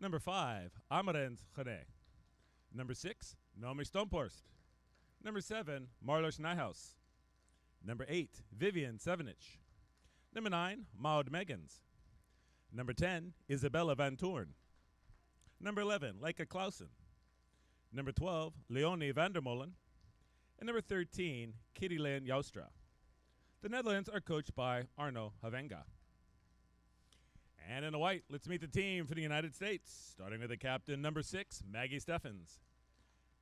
Number 5, Amarant Khane. Number 6, Nomi Stomporst. Number 7, Marlos Nijhaus. Number 8, Vivian Sevenich. Number 9, Maud Megans. Number 10, Isabella Van Toorn. Number 11, Leica Clausen. Number 12, Leonie Vandermolen. And number 13, Kittyleen Joustra. The Netherlands are coached by Arno Havenga. And in the white, let's meet the team for the United States, starting with the captain, number 6, Maggie Steffens.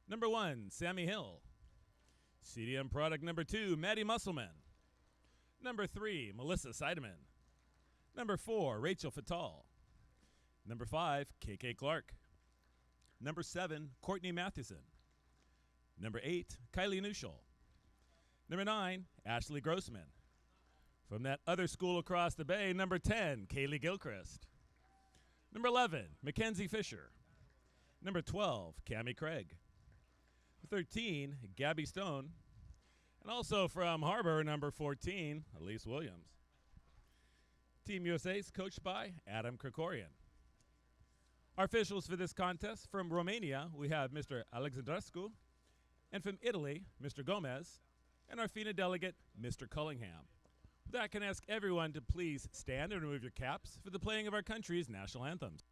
Number 1, Sammy Hill. CDM product number 2, Maddie Musselman. Number 3, Melissa Seidemann. Number 4, Rachel Fatal. Number 5, KK Clark. Number 7, Courtney Matheson. Number 8, Kylie Nuschel. Number 9, Ashley Grossman. From that other school across the bay, number 10, Kaylee Gilchrist. Number 11, Mackenzie Fisher. Number 12, Cammie Craig. 13, Gabby Stone. And also from Harbor, number 14, Elise Williams. Team USA is coached by Adam Krikorian. Our officials for this contest, from Romania, we have Mr. Alexandrescu, and from Italy, Mr. Gomez, and our FINA delegate, Mr. Cullingham. With that, I can ask everyone to please stand and remove your caps for the playing of our country's national anthems.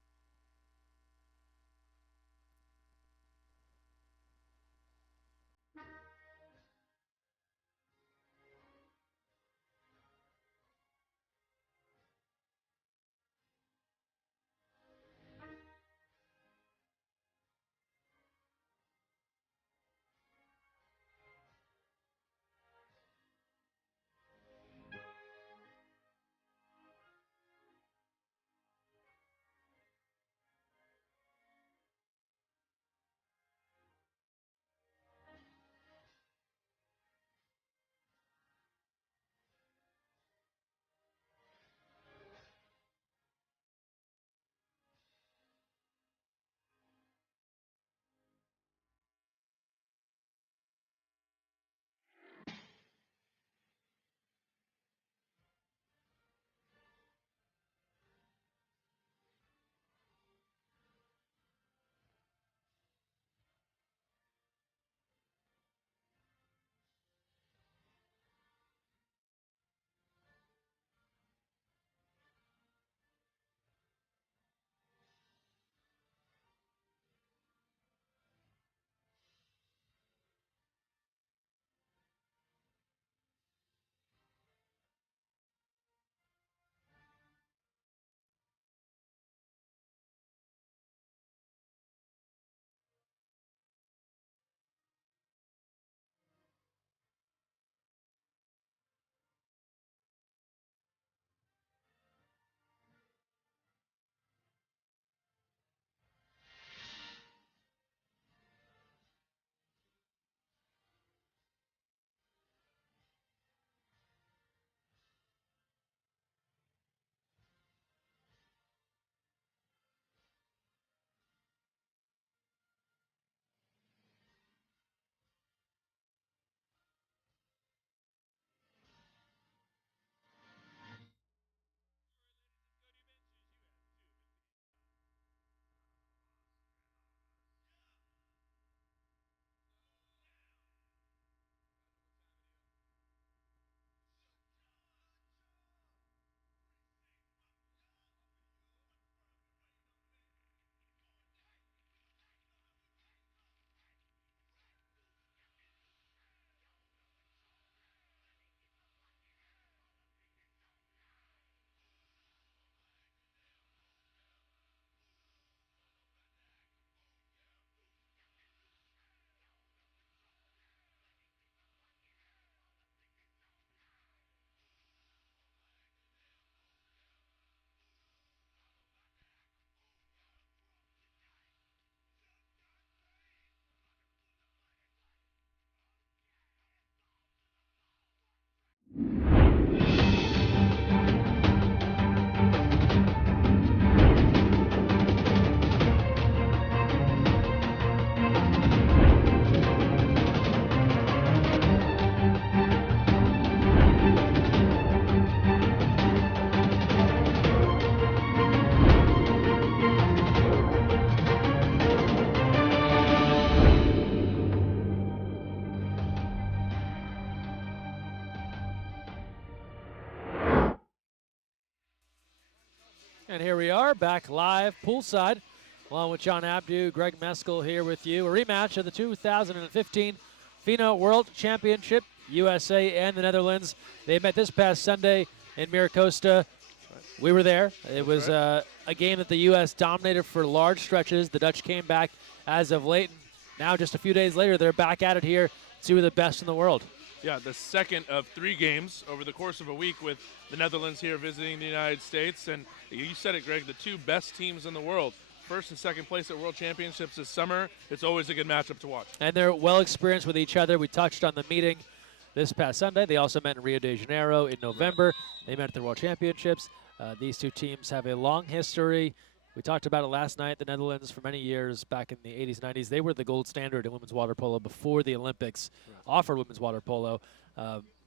And here we are, back live poolside, along with John Abdu, Greg Meskel here with you. A rematch of the 2015 FINA World Championship. USA and the Netherlands. They met this past Sunday in Miracosta. We were there. It was a game that the U.S. dominated for large stretches. The Dutch came back as of late. And now, just a few days later, they're back at it here. Two of the best in the world. Yeah, the second of 3 games over the course of a week with the Netherlands here visiting the United States. And you said it, Greg, the 2 best teams in the world. First and second place at World Championships this summer. It's always a good matchup to watch. And they're well experienced with each other. We touched on the meeting this past Sunday. They also met in Rio de Janeiro in November. They met at the World Championships. These 2 teams have a long history. We talked about it last night. The Netherlands, for many years back in the 80s, 90s, they were the gold standard in women's water polo before the Olympics offered women's water polo.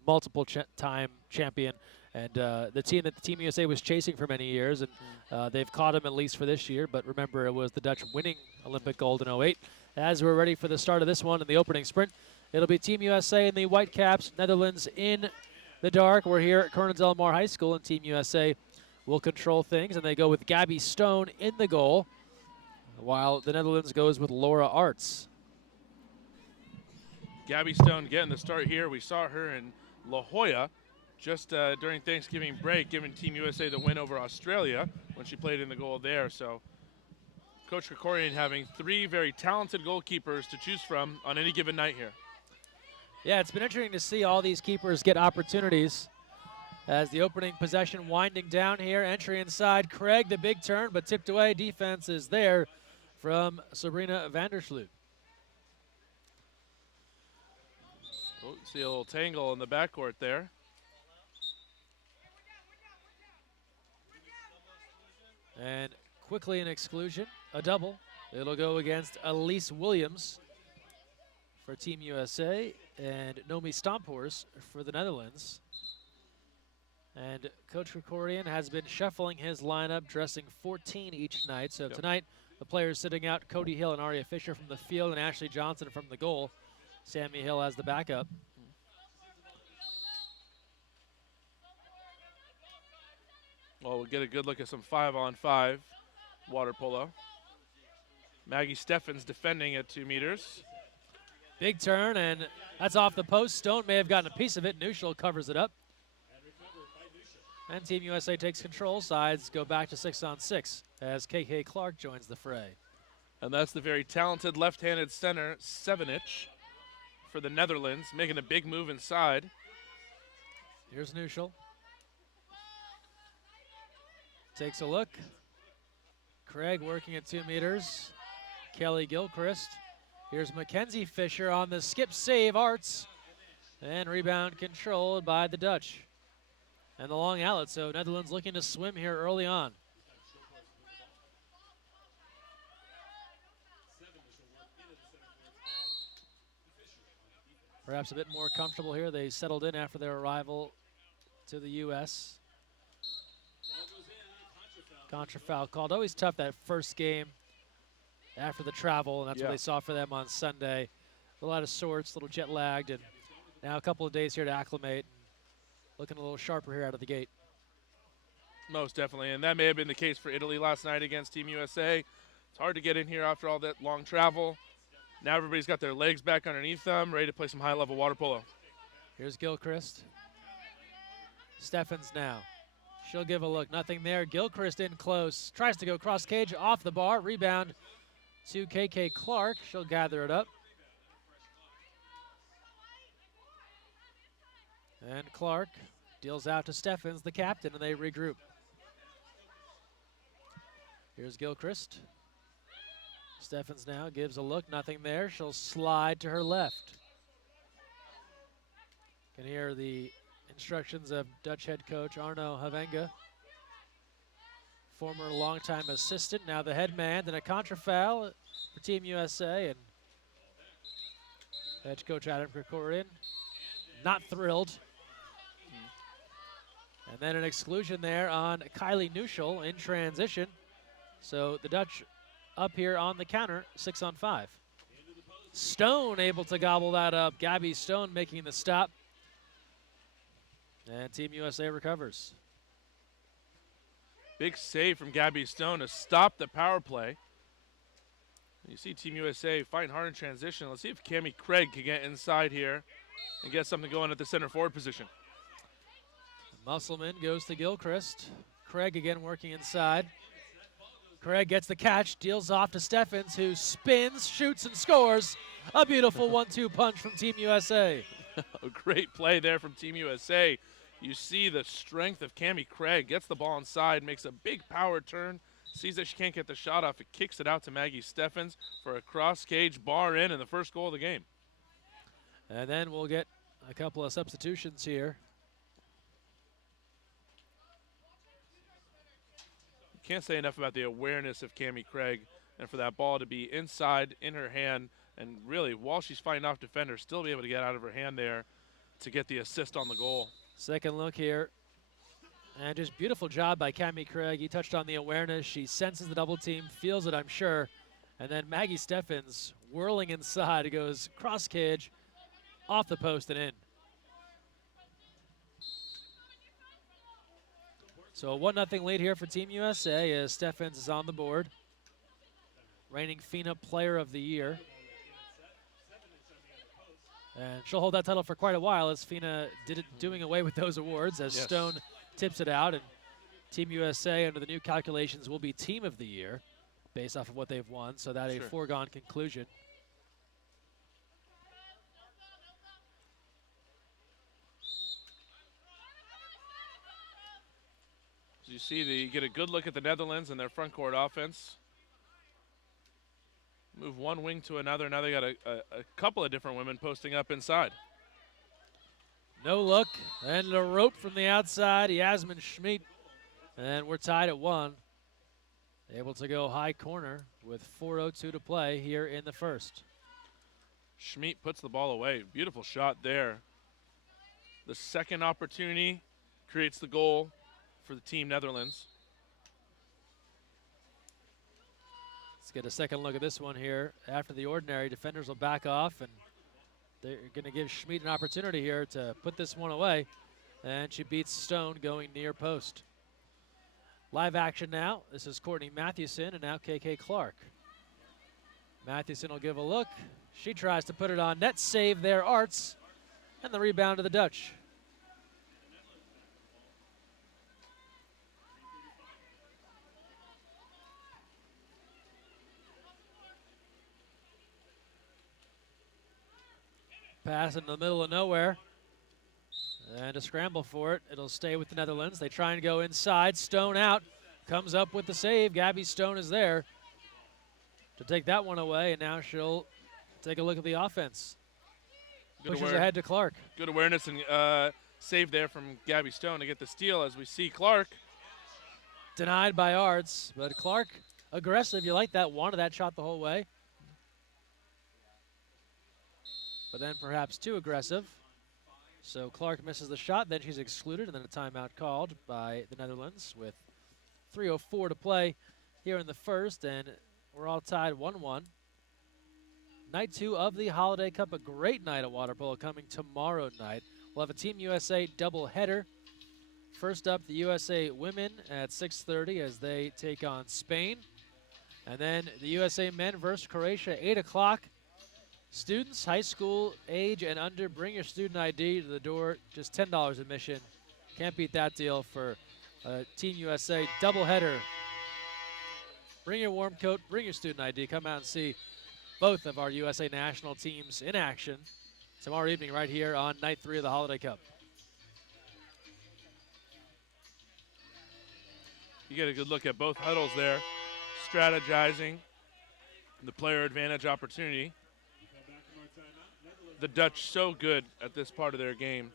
Multiple time champion. And the team that the Team USA was chasing for many years, and they've caught him at least for this year. But remember, it was the Dutch winning Olympic gold in 08. As we're ready for the start of this one in the opening sprint, it'll be Team USA in the white caps, Netherlands in the dark. We're here at Corona Del Mar High School, and Team USA will control things, and they go with Gabby Stone in the goal, while the Netherlands goes with Laura Arts. Gabby Stone getting the start here. We saw her in La Jolla just during Thanksgiving break, giving Team USA the win over Australia when she played in the goal there. So Coach Krikorian having 3 very talented goalkeepers to choose from on any given night here. Yeah, it's been interesting to see all these keepers get opportunities as the opening possession winding down here. Entry inside, Craig, the big turn, but tipped away. Defense is there from Sabrina Vandersloot. Oh, see a little tangle in the backcourt there. And quickly an exclusion, a double. It'll go against Elise Williams for Team USA and Nomi Stomphorst for the Netherlands. And Coach Krikorian has been shuffling his lineup, dressing 14 each night. So tonight, the players sitting out, Cody Hill and Aria Fisher from the field and Ashley Johnson from the goal. Sammy Hill as the backup. Well, we'll get a good look at some 5-on-5 water polo. Maggie Steffens defending at 2 meters. Big turn, and that's off the post. Stone may have gotten a piece of it. Neuschel covers it up. And Team USA takes control. Sides go back to 6-on-6 as KK Clark joins the fray. And that's the very talented left-handed center, Sevenic, for the Netherlands, making a big move inside. Here's Neuschel. Takes a look. Craig working at 2 meters. Kelly Gilchrist. Here's Mackenzie Fisher on the skip save, Arts. And rebound controlled by the Dutch. And the long outlet, so Netherlands looking to swim here early on. Perhaps a bit more comfortable here. They settled in after their arrival to the U.S. Contra foul called. Always tough that first game after the travel, and that's what they saw for them on Sunday. A lot of sorts, a little jet lagged, and now a couple of days here to acclimate. Looking a little sharper here out of the gate. Most definitely, and that may have been the case for Italy last night against Team USA. It's hard to get in here after all that long travel. Now everybody's got their legs back underneath them, ready to play some high-level water polo. Here's Gilchrist. Steffens now. She'll give a look. Nothing there. Gilchrist in close. Tries to go cross cage, off the bar. Rebound to KK Clark. She'll gather it up. And Clark deals out to Steffens, the captain, and they regroup. Here's Gilchrist. Steffens now gives a look. Nothing there. She'll slide to her left. Can hear the instructions of Dutch head coach Arno Havenga. Former longtime assistant, now the head man. Then a contra foul for Team USA. And head coach Adam Krikorian not thrilled. And then an exclusion there on Kylie Neuschel in transition. So the Dutch up here on the counter, 6-on-5. Stone able to gobble that up. Gabby Stone making the stop. And Team USA recovers. Big save from Gabby Stone to stop the power play. You see Team USA fighting hard in transition. Let's see if Cammie Craig can get inside here and get something going at the center forward position. Musselman goes to Gilchrist. Craig again working inside. Craig gets the catch, deals off to Steffens, who spins, shoots, and scores. A beautiful 1-2 punch from Team USA. A great play there from Team USA. You see the strength of Cammie Craig. Gets the ball inside, makes a big power turn, sees that she can't get the shot off. It kicks it out to Maggie Steffens for a cross-cage bar in and the first goal of the game. And then we'll get a couple of substitutions here. Can't say enough about the awareness of Cammie Craig and for that ball to be inside in her hand and really while she's fighting off defenders still be able to get out of her hand there to get the assist on the goal. Second look here. And just beautiful job by Cammie Craig. He touched on the awareness. She senses the double team, feels it, I'm sure. And then Maggie Steffens whirling inside. It goes cross cage, off the post and in. So a 1-0 lead here for Team USA as Steffens is on the board. Reigning FINA Player of the Year. And she'll hold that title for quite a while as FINA doing away with those awards as Stone tips it out. And Team USA, under the new calculations, will be Team of the Year based off of what they've won. So that a foregone conclusion. You see, you get a good look at the Netherlands and their front court offense. Move one wing to another. Now they got a couple of different women posting up inside. No look, and a rope from the outside, Yasmin Schmid. And we're tied at 1. Able to go high corner with 4:02 to play here in the first. Schmid puts the ball away. Beautiful shot there. The second opportunity creates the goal for the Team Netherlands. Let's get a second look at this one here. After the ordinary, defenders will back off, and they're going to give Schmid an opportunity here to put this one away. And she beats Stone going near post. Live action now. This is Courtney Mathewson and now KK Clark. Mathewson will give a look. She tries to put it on net. Save there, Arts. And the rebound to the Dutch. Pass in the middle of nowhere. And a scramble for it. It'll stay with the Netherlands. They try and go inside. Stone out. Comes up with the save. Gabby Stone is there to take that one away. And now she'll take a look at the offense. Pushes ahead to Clark. Good awareness and save there from Gabby Stone to get the steal as we see Clark. Denied by Arts. But Clark, aggressive. You like that. Wanted that shot the whole way. But then perhaps too aggressive. So Clark misses the shot, then she's excluded, and then a timeout called by the Netherlands with 3:04 to play here in the first, and we're all tied 1-1. Night 2 of the Holiday Cup, a great night of water polo coming tomorrow night. We'll have a Team USA doubleheader. First up, the USA women at 6:30 as they take on Spain. And then the USA men versus Croatia, 8 o'clock. Students, high school age and under, bring your student ID to the door, just $10 admission. Can't beat that deal for Team USA doubleheader. Bring your warm coat, bring your student ID, come out and see both of our USA national teams in action tomorrow evening right here on night 3 of the Holiday Cup. You get a good look at both huddles there, strategizing the player advantage opportunity. The Dutch so good at this part of their game.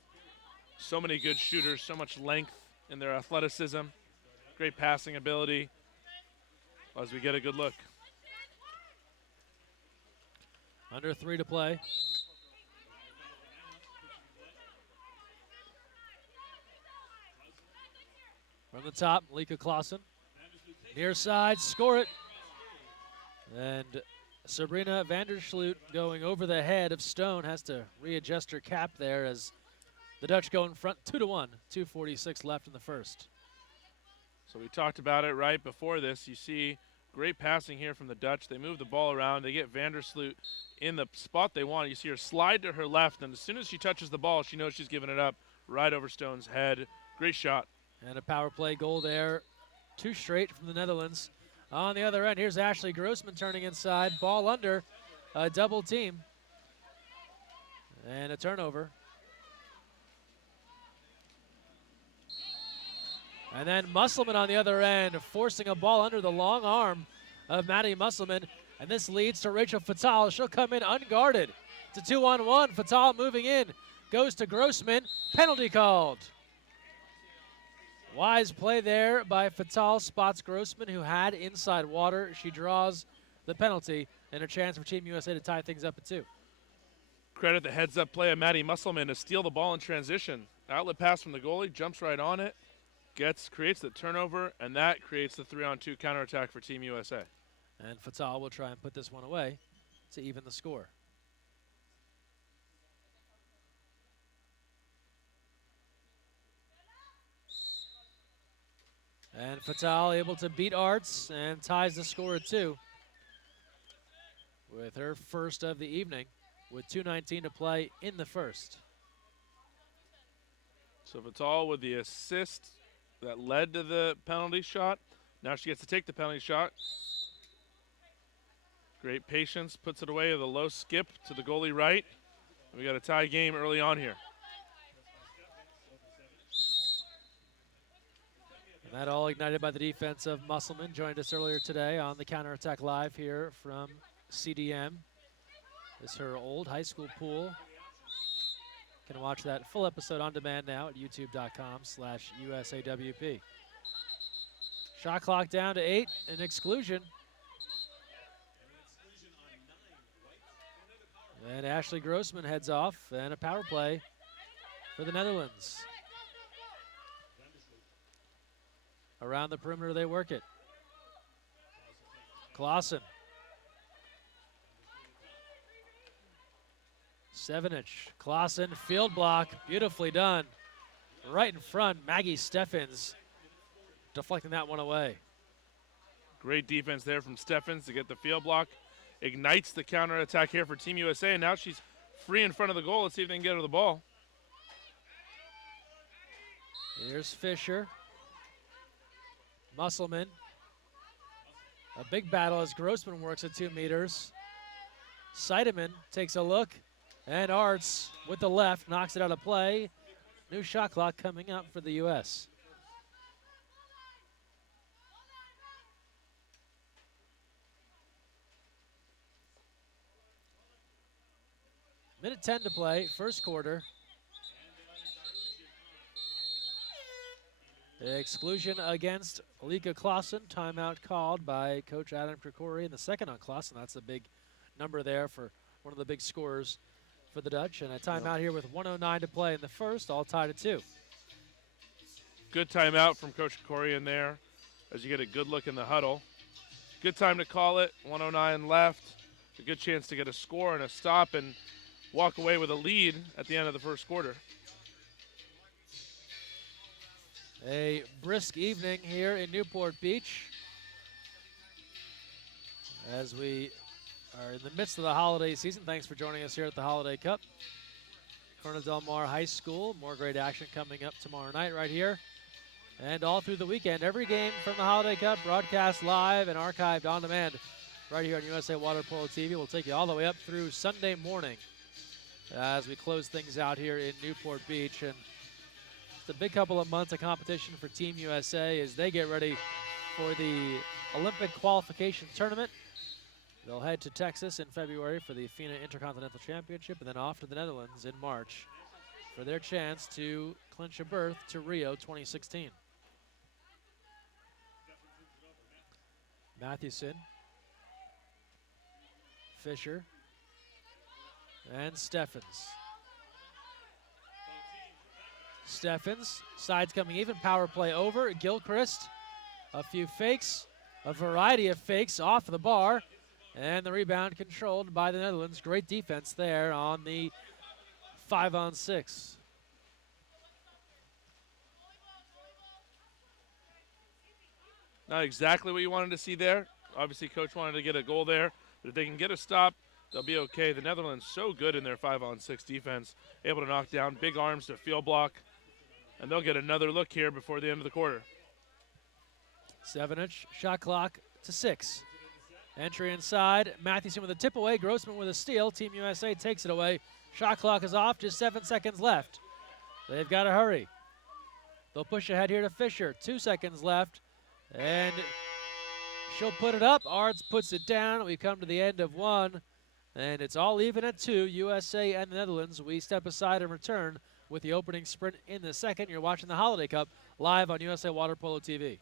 So many good shooters, so much length in their athleticism, great passing ability. As we get a good look. Under 3 to play. From the top, Malika Clausen. Near side, score it. And Sabrina Vandersloot going over the head of Stone, has to readjust her cap there as the Dutch go in front 2-1, 2:46 left in the first. So we talked about it right before this. You see great passing here from the Dutch. They move the ball around. They get Vandersloot in the spot they want. You see her slide to her left, and as soon as she touches the ball, she knows she's giving it up right over Stone's head. Great shot. And a power play goal there. 2 straight from the Netherlands. On the other end, here's Ashley Grossman turning inside. Ball under. A double team. And a turnover. And then Musselman on the other end, forcing a ball under the long arm of Maddie Musselman. And this leads to Rachel Fatal. She'll come in unguarded. It's a 2-on-1. Fatal moving in. Goes to Grossman. Penalty called. Wise play there by Fatal. Spots Grossman, who had inside water. She draws the penalty and a chance for Team USA to tie things up at 2. Credit the heads-up play of Maddie Musselman to steal the ball in transition. Outlet pass from the goalie, jumps right on it, creates the turnover, and that creates the 3-on-2 counterattack for Team USA. And Fatal will try and put this one away to even the score. And Fatal able to beat Arts and ties the score at 2 with her first of the evening with 2:19 to play in the first. So Fatal with the assist that led to the penalty shot. Now she gets to take the penalty shot. Great patience, puts it away with a low skip to the goalie right. We got a tie game early on here. And that all ignited by the defense of Musselman. Joined us earlier today on the Counterattack Live here from CDM. This is her old high school pool. You can watch that full episode on demand now at youtube.com/USAWP. Shot clock down to 8, an exclusion. And Ashley Grossman heads off, and a power play for the Netherlands. Around the perimeter they work it. Clausen. 7-inch. Clausen, field block, beautifully done. Right in front, Maggie Steffens deflecting that one away. Great defense there from Steffens to get the field block. Ignites the counterattack here for Team USA, and now she's free in front of the goal. Let's see if they can get her the ball. Here's Fisher. Musselman. A big battle as Grossman works at 2 meters. Seidemann takes a look, and Arts with the left knocks it out of play. New shot clock coming up for the U.S. Minute 10 to play, first quarter. Exclusion against Alika Clausen. Timeout called by Coach Adam Krikori in the second on Clausen. That's a big number there for one of the big scorers for the Dutch. And a timeout here with 1:09 to play in the first, all tied at 2. Good timeout from Coach Krikori in there as you get a good look in the huddle. Good time to call it, 1:09 left. A good chance to get a score and a stop and walk away with a lead at the end of the first quarter. A brisk evening here in Newport Beach as we are in the midst of the holiday season. Thanks for joining us here at the Holiday Cup. Corona Del Mar High School. More great action coming up tomorrow night right here. And all through the weekend. Every game from the Holiday Cup broadcast live and archived on demand right here on USA Water Polo TV. We'll take you all the way up through Sunday morning as we close things out here in Newport Beach. And it's a big couple of months of competition for Team USA as they get ready for the Olympic qualification tournament. They'll head to Texas in February for the FINA Intercontinental Championship and then off to the Netherlands in March for their chance to clinch a berth to Rio 2016. Mathewson, Fisher, and Steffens. Steffens, sides coming even, power play over. Gilchrist, a few fakes, a variety of fakes off the bar, and the rebound controlled by the Netherlands. Great defense there on the 5-on-6. Not exactly what you wanted to see there. Obviously, coach wanted to get a goal there, but if they can get a stop, they'll be okay. The Netherlands so good in their 5-on-6 defense, able to knock down big arms to field block, and they'll get another look here before the end of the quarter. 7-inch shot clock to 6. Entry inside. Mathewson with a tip away. Grossman with a steal. Team USA takes it away. Shot clock is off. Just 7 seconds left. They've got to hurry. They'll push ahead here to Fisher. 2 seconds left. And she'll put it up. Ards puts it down. We come to the end of 1. And it's all even at 2. USA and the Netherlands. We step aside and return with the opening sprint in the second. You're watching the Holiday Cup live on USA Water Polo TV.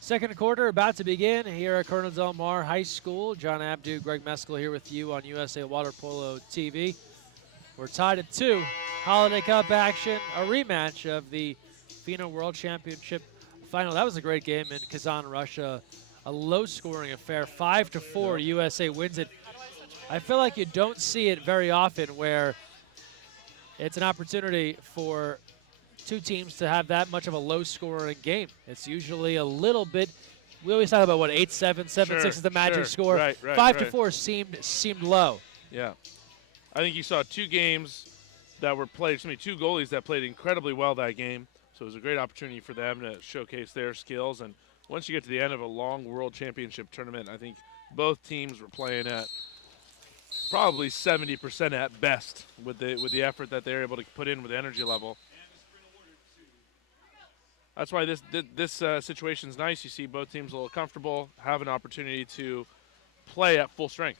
Second quarter about to begin here at Colonel Del Mar High School. John Abdu, Greg Meskel here with you on USA Water Polo TV. We're tied at 2. Holiday Cup action, a rematch of the FINA World Championship final. That was a great game in Kazan, Russia. A low-scoring affair, 5-4. USA wins it. I feel like you don't see it very often where it's an opportunity for two teams to have that much of a low-scoring game. It's usually a little bit. We always talk about what 8-7, 7-6 is the magic score. Right, 5-4 seemed low. Yeah, I think you saw 2 games that were played. 2 goalies that played incredibly well that game. So it was a great opportunity for them to showcase their skills. And once you get to the end of a long World Championship tournament, I think both teams were playing at probably 70% at best with the effort that they're able to put in with the energy level. That's why this situation is nice. You see both teams a little comfortable, have an opportunity to play at full strength.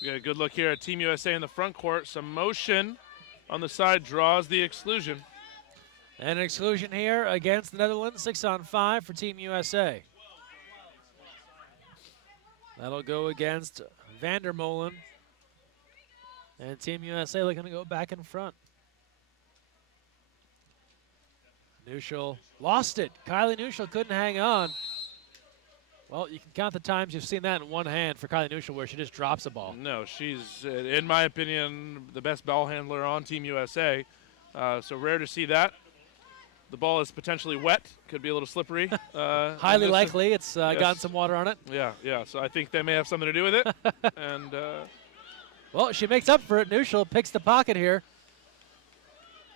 We got a good look here at Team USA in the front court. Some motion on the side draws the exclusion. And an exclusion here against the Netherlands, 6-on-5 for Team USA. That'll go against Vandermolen. And Team USA looking to go back in front. Neuschel lost it. Kylie Neuschel couldn't hang on. Well, you can count the times you've seen that in one hand for Kylie Neuschel where she just drops a ball. No, she's, in my opinion, the best ball handler on Team USA. So rare to see that. The ball is potentially wet, could be a little slippery. Highly likely, it's yes. gotten some water on it. Yeah, so I think they may have something to do with it. And well, she makes up for it. Neuschel picks the pocket here.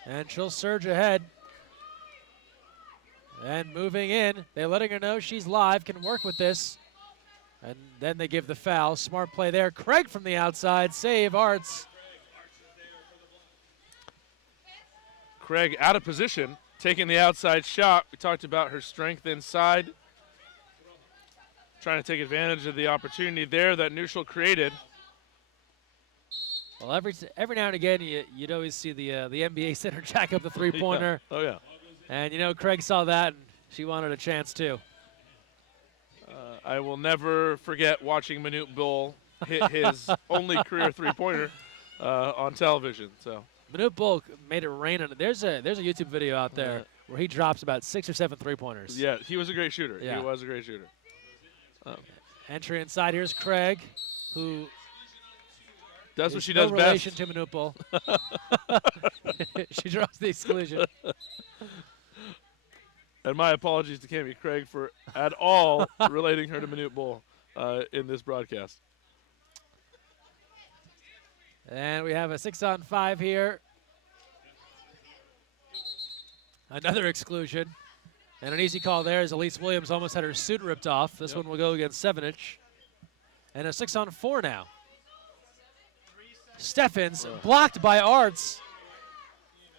And she'll surge ahead. And moving in, they're letting her know she's live, can work with this. And then they give the foul. Smart play there. Craig from the outside, save Arts. Craig out of position. Taking the outside shot. We talked about her strength inside. Trying to take advantage of the opportunity there that Neuschel created. Well, every now and again, you'd always see the NBA center jack up the three-pointer. Yeah. Oh, yeah. And, Craig saw that, and she wanted a chance, too. I will never forget watching Manute Bull hit his only career three-pointer on television. So Manute Bull made it rain on it. There's a YouTube video out there where he drops about 6 or 7 three-pointers. yeah, he was a great shooter. Yeah. He was a great shooter. Entry inside. Here's Craig, who That's what is she no does relation best. to Manute Bull. She draws the exclusion. And my apologies to Cami Craig for at all relating her to Manute Bull in this broadcast. And we have a 6-on-5 here. Another exclusion. And an easy call there as Elise Williams almost had her suit ripped off. This one will go against Sevenich. And a 6-on-4 now. Steffens blocked by Arts.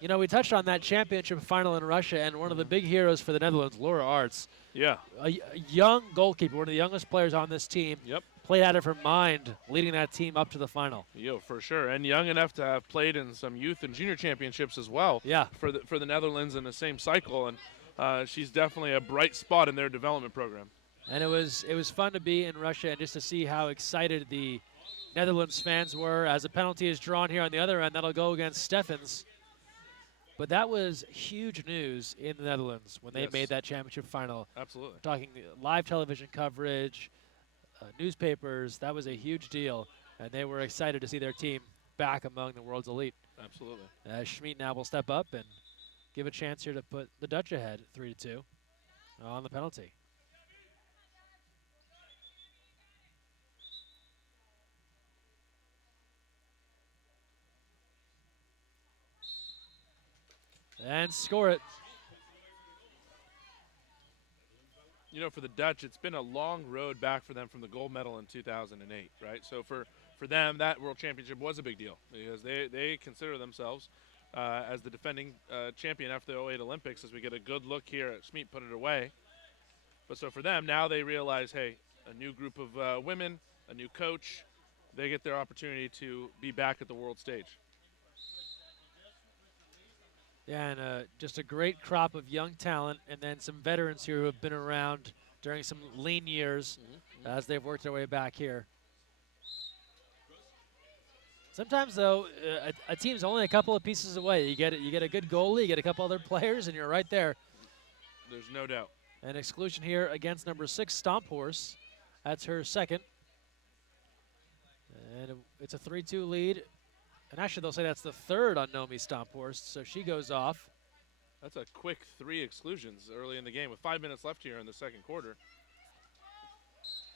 We touched on that championship final in Russia, and one of the big heroes for the Netherlands, Laura Arts. Yeah. A young goalkeeper, one of the youngest players on this team. Yep. Played out of her mind, leading that team up to the final. For sure. And young enough to have played in some youth and junior championships as well. Yeah. For the Netherlands in the same cycle, and she's definitely a bright spot in their development program. And it was fun to be in Russia and just to see how excited the Netherlands fans were as a penalty is drawn here on the other end. That'll go against Steffens. But that was huge news in the Netherlands when they made that championship final. Absolutely. Talking live television coverage, newspapers, that was a huge deal. And they were excited to see their team back among the world's elite. Absolutely. Schmid now will step up and give a chance here to put the Dutch ahead 3-2 on the penalty. And score it. For the Dutch, it's been a long road back for them from the gold medal in 2008, right? So for them, that World Championship was a big deal because they consider themselves as the defending champion after the 08 Olympics, as we get a good look here at Schmid put it away. But so for them, now they realize, hey, a new group of women, a new coach, they get their opportunity to be back at the world stage. Yeah, and just a great crop of young talent, and then some veterans here who have been around during some lean years as they've worked their way back here. Sometimes, though, a team's only a couple of pieces away. You get a good goalie, you get a couple other players, and you're right there. There's no doubt. An exclusion here against number 6, Stomp Horse. That's her second. And it's a 3-2 lead. And actually, they'll say that's the third on Nomi Stomphorst, so she goes off. That's a quick 3 exclusions early in the game with 5 minutes left here in the second quarter.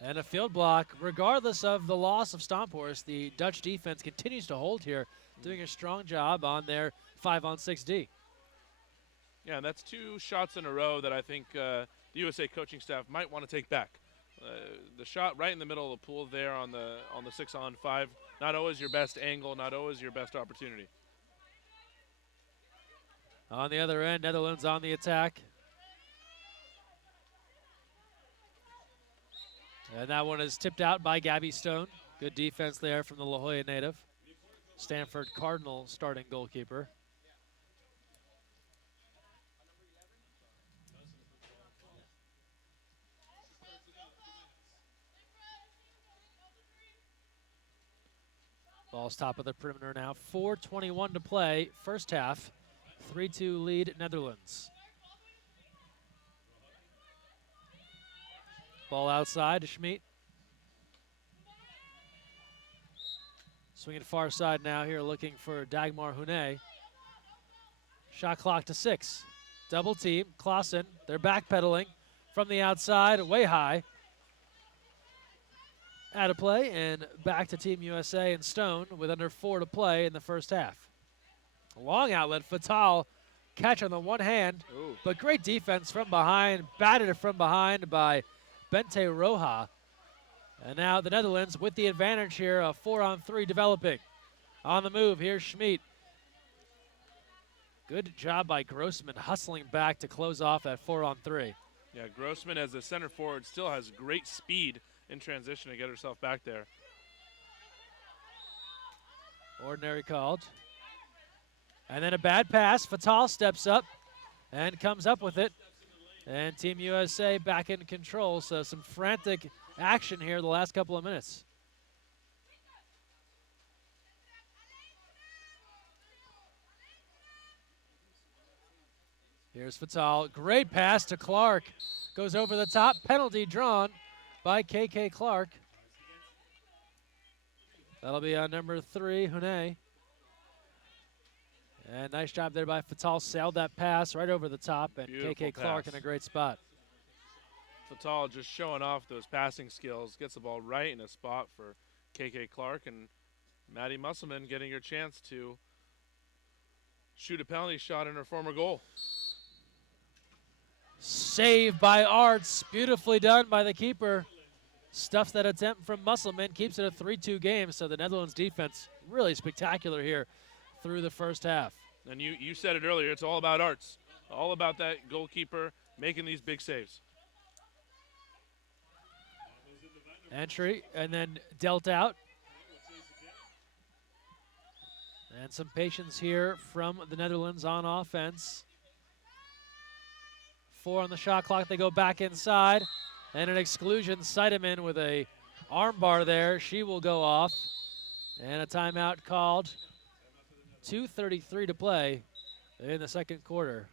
And a field block. Regardless of the loss of Stomphorst, the Dutch defense continues to hold here, doing a strong job on their 5-on-6D. Yeah, and that's 2 shots in a row that I think the USA coaching staff might want to take back. The shot right in the middle of the pool there on the 6-on-5, not always your best angle, not always your best opportunity. On the other end, Netherlands on the attack. And that one is tipped out by Gabby Stone. Good defense there from the La Jolla native. Stanford Cardinal starting goalkeeper. Ball's top of the perimeter now. 4:21 to play. First half. 3-2 lead Netherlands. Ball outside to Schmid. Swinging far side now here, looking for Dagmar Hune. Shot clock to 6. Double team. Clausen. They're backpedaling from the outside, way high. Out of play and back to Team USA and Stone with under 4 to play in the first half. Long outlet, Fatal catch on the one hand, but great defense from behind, batted it from behind by Bente Roja. And now the Netherlands with the advantage here, a 4-on-3 developing. On the move, here's Schmid. Good job by Grossman hustling back to close off that 4-on-3. Yeah, Grossman as a center forward still has great speed in transition to get herself back there. Ordinary called. And then a bad pass. Fatal steps up and comes up with it. And Team USA back in control. So some frantic action here the last couple of minutes. Here's Fatal. Great pass to Clark. Goes over the top. Penalty drawn by KK Clark. That'll be on number 3, Hune. And nice job there by Fatal. Sailed that pass right over the top. And Beautiful KK Clark pass. in a great spot. Fatal just showing off those passing skills. Gets the ball right in a spot for KK Clark. And Maddie Musselman getting her chance to shoot a penalty shot in her former goal. Save by Arts. Beautifully done by the keeper. Stuffs that attempt from Musselman. Keeps it a 3-2 game. So the Netherlands defense really spectacular here through the first half. And you said it earlier. It's all about Arts. All about that goalkeeper making these big saves. Entry and then dealt out. And some patience here from the Netherlands on offense. 4 on the shot clock. They go back inside. And an exclusion. Seidemann with a arm bar there. She will go off. And a timeout called. 2:33 to play in the second quarter.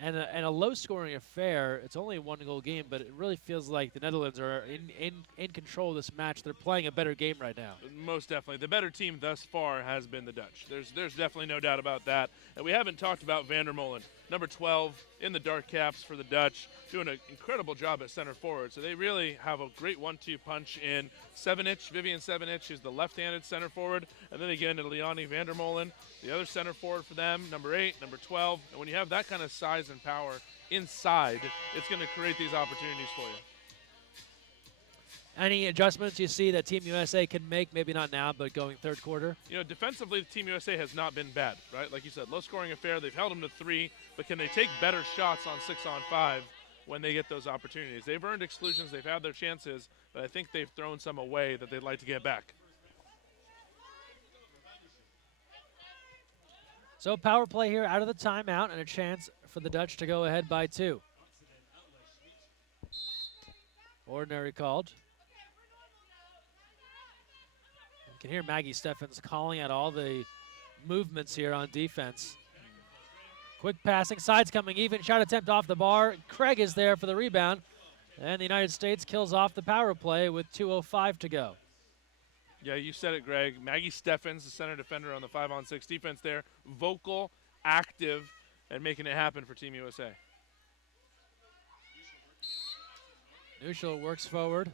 And a low-scoring affair. It's only a 1-goal game, but it really feels like the Netherlands are in control of this match. They're playing a better game right now. Most definitely. The better team thus far has been the Dutch. There's definitely no doubt about that. And we haven't talked about Vandermolen, number 12 in the dark caps for the Dutch, doing an incredible job at center forward. So they really have a great 1-2 punch in Sevenich. Vivian Sevenich is the left-handed center forward. And then they get into Leonie Vandermolen, the other center forward for them, number 8, number 12. And when you have that kind of size and power inside, it's going to create these opportunities for you. Any adjustments you see that Team USA can make, maybe not now, but going third quarter? You know, defensively, Team USA has not been bad, right? Like you said, low-scoring affair. They've held them to 3, but can they take better shots on 6-on-5 when they get those opportunities? They've earned exclusions. They've had their chances, but I think they've thrown some away that they'd like to get back. So power play here out of the timeout and a chance for the Dutch to go ahead by 2. Ordinary called. You can hear Maggie Steffens calling out all the movements here on defense. Quick passing, sides coming even, shot attempt off the bar. Craig is there for the rebound, and the United States kills off the power play with 2:05 to go. Yeah, you said it, Greg. Maggie Steffens, the center defender on the 5-on-6 defense there, vocal, active, and making it happen for Team USA. Nuschel works forward.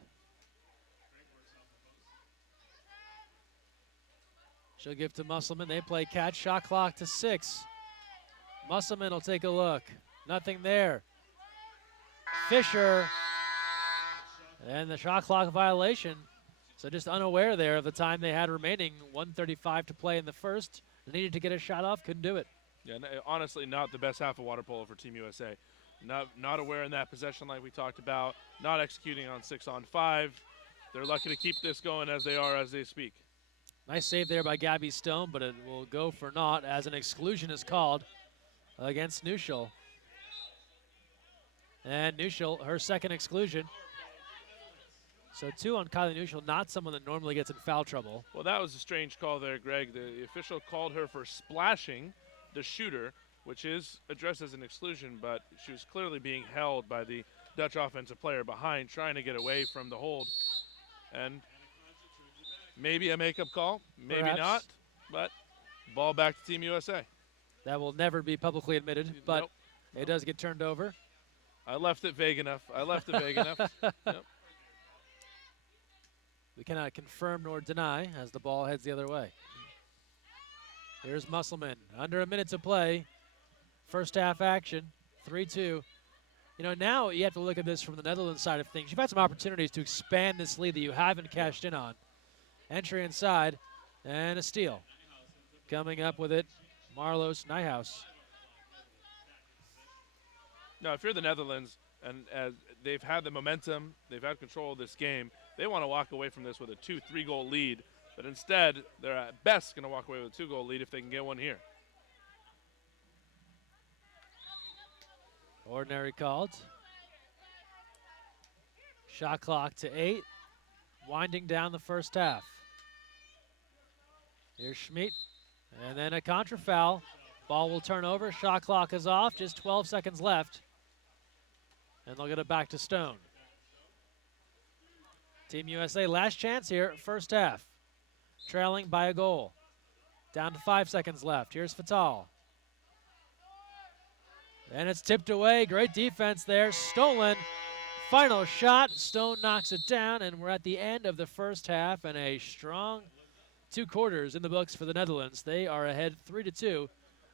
She'll give to Musselman. They play catch. Shot clock to 6. Musselman will take a look. Nothing there. Fisher. And the shot clock violation. So just unaware there of the time they had remaining. 1:35 to play in the first. Needed to get a shot off. Couldn't do it. Yeah, honestly, not the best half of water polo for Team USA. Not aware in that possession like we talked about. Not executing on 6-on-5. They're lucky to keep this going as they are as they speak. Nice save there by Gabby Stone, but it will go for naught as an exclusion is called against Nuschel. And Nuschel, her second exclusion. So 2 on Kylie Nuschel, not someone that normally gets in foul trouble. Well, that was a strange call there, Greg. The official called her for splashing the shooter, which is addressed as an exclusion, but she was clearly being held by the Dutch offensive player behind, trying to get away from the hold. And maybe a makeup call, maybe Perhaps. not, but ball back to Team USA. That will never be publicly admitted, but Nope. it does get turned over. I left it vague enough. Yep. We cannot confirm nor deny as the ball heads the other way. Here's Musselman. Under a minute to play. First half action, 3-2. You know, now you have to look at this from the Netherlands side of things. You've had some opportunities to expand this lead that you haven't cashed in on. Entry inside, and a steal. Coming up with it, Marlos Nijhuis. Now, if you're the Netherlands and they've had the momentum, they've had control of this game, they want to walk away from this with a 2-3 goal lead But instead, they're at best going to walk away with a 2-goal lead if they can get one here. Ordinary called. Shot clock to 8. Winding down the first half. Here's Schmidt. And then a contra foul. Ball will turn over. Shot clock is off. Just 12 seconds left. And they'll get it back to Stone. Team USA last chance here, first half. Trailing by a goal. Down to 5 seconds left. Here's Fatal. And it's tipped away. Great defense there. Stolen. Final shot. Stone knocks it down, and we're at the end of the first half, and a strong 2 quarters in the books for the Netherlands. They are ahead 3-2.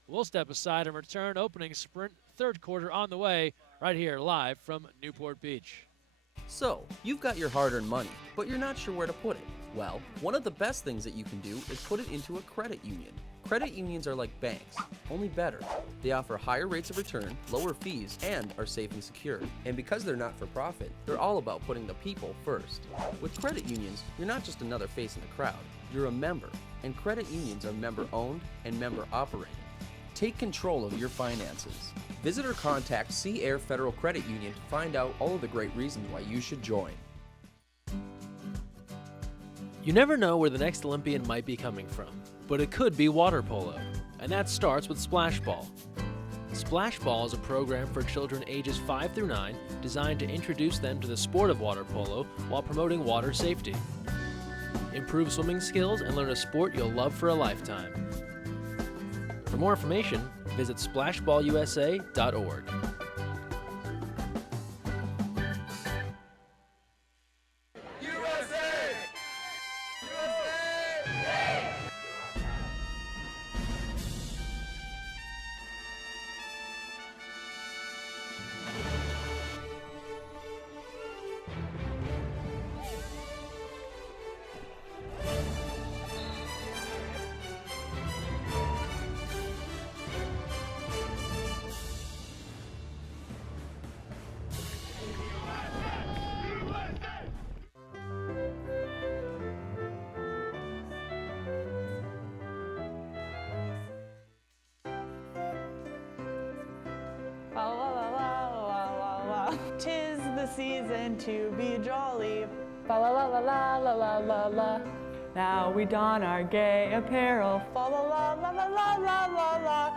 We'll step aside and return. Opening sprint, third quarter on the way, right here live from Newport Beach. So, you've got your hard-earned money, but you're not sure where to put it. Well, one of the best things that you can do is put it into a credit union. Credit unions are like banks, only better. They offer higher rates of return, lower fees, and are safe and secure. And because they're not for profit, they're all about putting the people first. With credit unions, you're not just another face in the crowd, you're a member. And credit unions are member-owned and member-operated. Take control of your finances. Visit or contact Sea Air Federal Credit Union to find out all of the great reasons why you should join. You never know where the next Olympian might be coming from, but it could be water polo, and that starts with Splash Ball. Splash Ball is a program for children ages 5 through 9 designed to introduce them to the sport of water polo while promoting water safety. Improve swimming skills and learn a sport you'll love for a lifetime. For more information, visit splashballusa.org. La la la la la la la. 'Tis the season to be jolly. La la la la la la la la la. Now we don our gay apparel. La la la la la la la la la.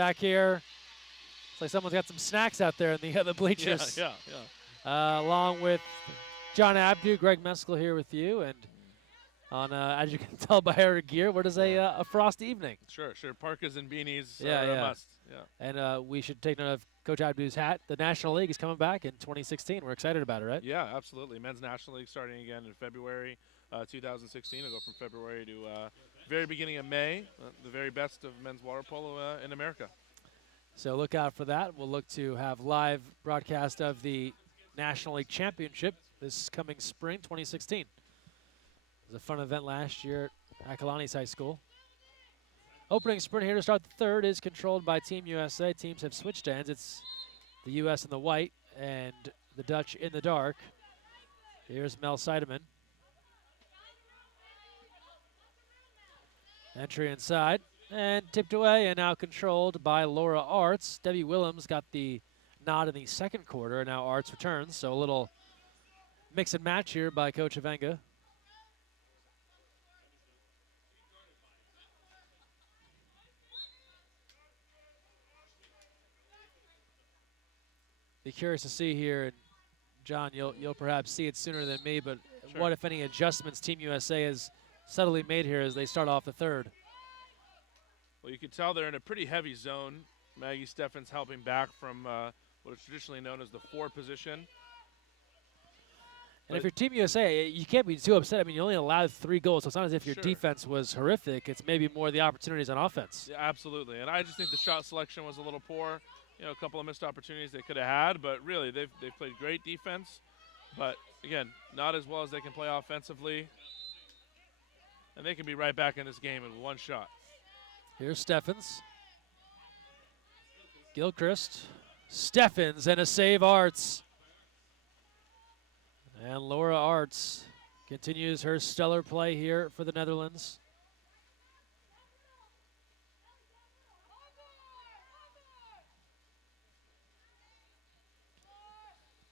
back here. It's like someone's got some snacks out there in the other bleachers. Yeah. Along with John Abdu, Greg Meskel here with you, and on as you can tell by our gear, what is a frosty evening? Sure. Parkas and beanies Yeah, are yeah. a must. Yeah. And we should take note of Coach Abdu's hat. The National League is coming back in 2016. We're excited about it, right? Yeah, absolutely. Men's National League starting again in February 2016. It'll go from February to very beginning of May. The very best of men's water polo in America. So look out for that. We'll look to have live broadcast of the National League Championship this coming spring, 2016. It was a fun event last year at Acalanes High School. Opening sprint here to start the third is controlled by Team USA. Teams have switched ends. It's the U.S. in the white and the Dutch in the dark. Here's Mel Seidemann. Entry inside and tipped away and now controlled by Laura Arts. Debbie Willems got the nod in the second quarter, and now Arts returns. So a little mix and match here by Coach Avenga. Be curious to see here, and John, you'll perhaps see it sooner than me, but Sure. what, if any, adjustments Team USA has subtly made here as they start off the third? Well, you can tell they're in a pretty heavy zone. Maggie Steffens helping back from what is traditionally known as the 4 position. And if you're Team USA, you can't be too upset. I mean, you only allowed 3 goals, so it's not as if your Sure. defense was horrific. It's maybe more the opportunities on offense. Yeah, absolutely. And I just think the shot selection was a little poor. You know, a couple of missed opportunities they could have had, but really they've played great defense. But again, not as well as they can play offensively. And they can be right back in this game in one shot. Here's Steffens. Gilchrist. Steffens and a save Arts. And Laura Arts continues her stellar play here for the Netherlands.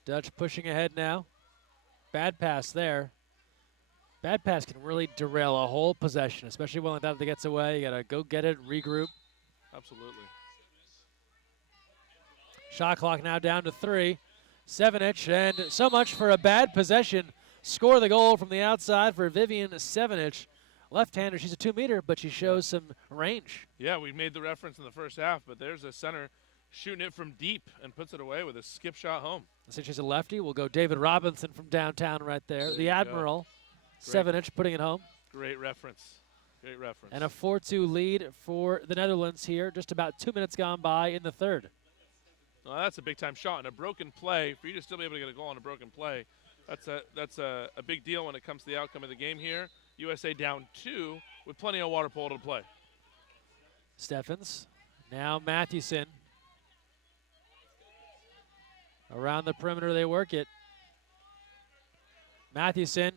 Dutch pushing ahead now. Bad pass there. Bad pass can really derail a whole possession, especially when that gets away. You gotta go get it, regroup. Absolutely. Shot clock now down to 3. Sevenich, and so much for a bad possession. Score the goal from the outside for Vivian Sevenich. Left-hander, she's a 2-meter, but she shows some range. Yeah, we made the reference in the first half, but there's a center shooting it from deep and puts it away with a skip shot home. Since she's a lefty, we'll go David Robinson from downtown right there. There The you go. Admiral, Great. 7-inch putting it home. Great reference. Great reference. And a 4-2 lead for the Netherlands here. Just about 2 minutes gone by in the third. Well, that's a big-time shot and a broken play. For you to still be able to get a goal on a broken play, that's a big deal when it comes to the outcome of the game here. USA down 2 with plenty of water polo to play. Steffens, now Mathewson. Around the perimeter they work it. Mathewson.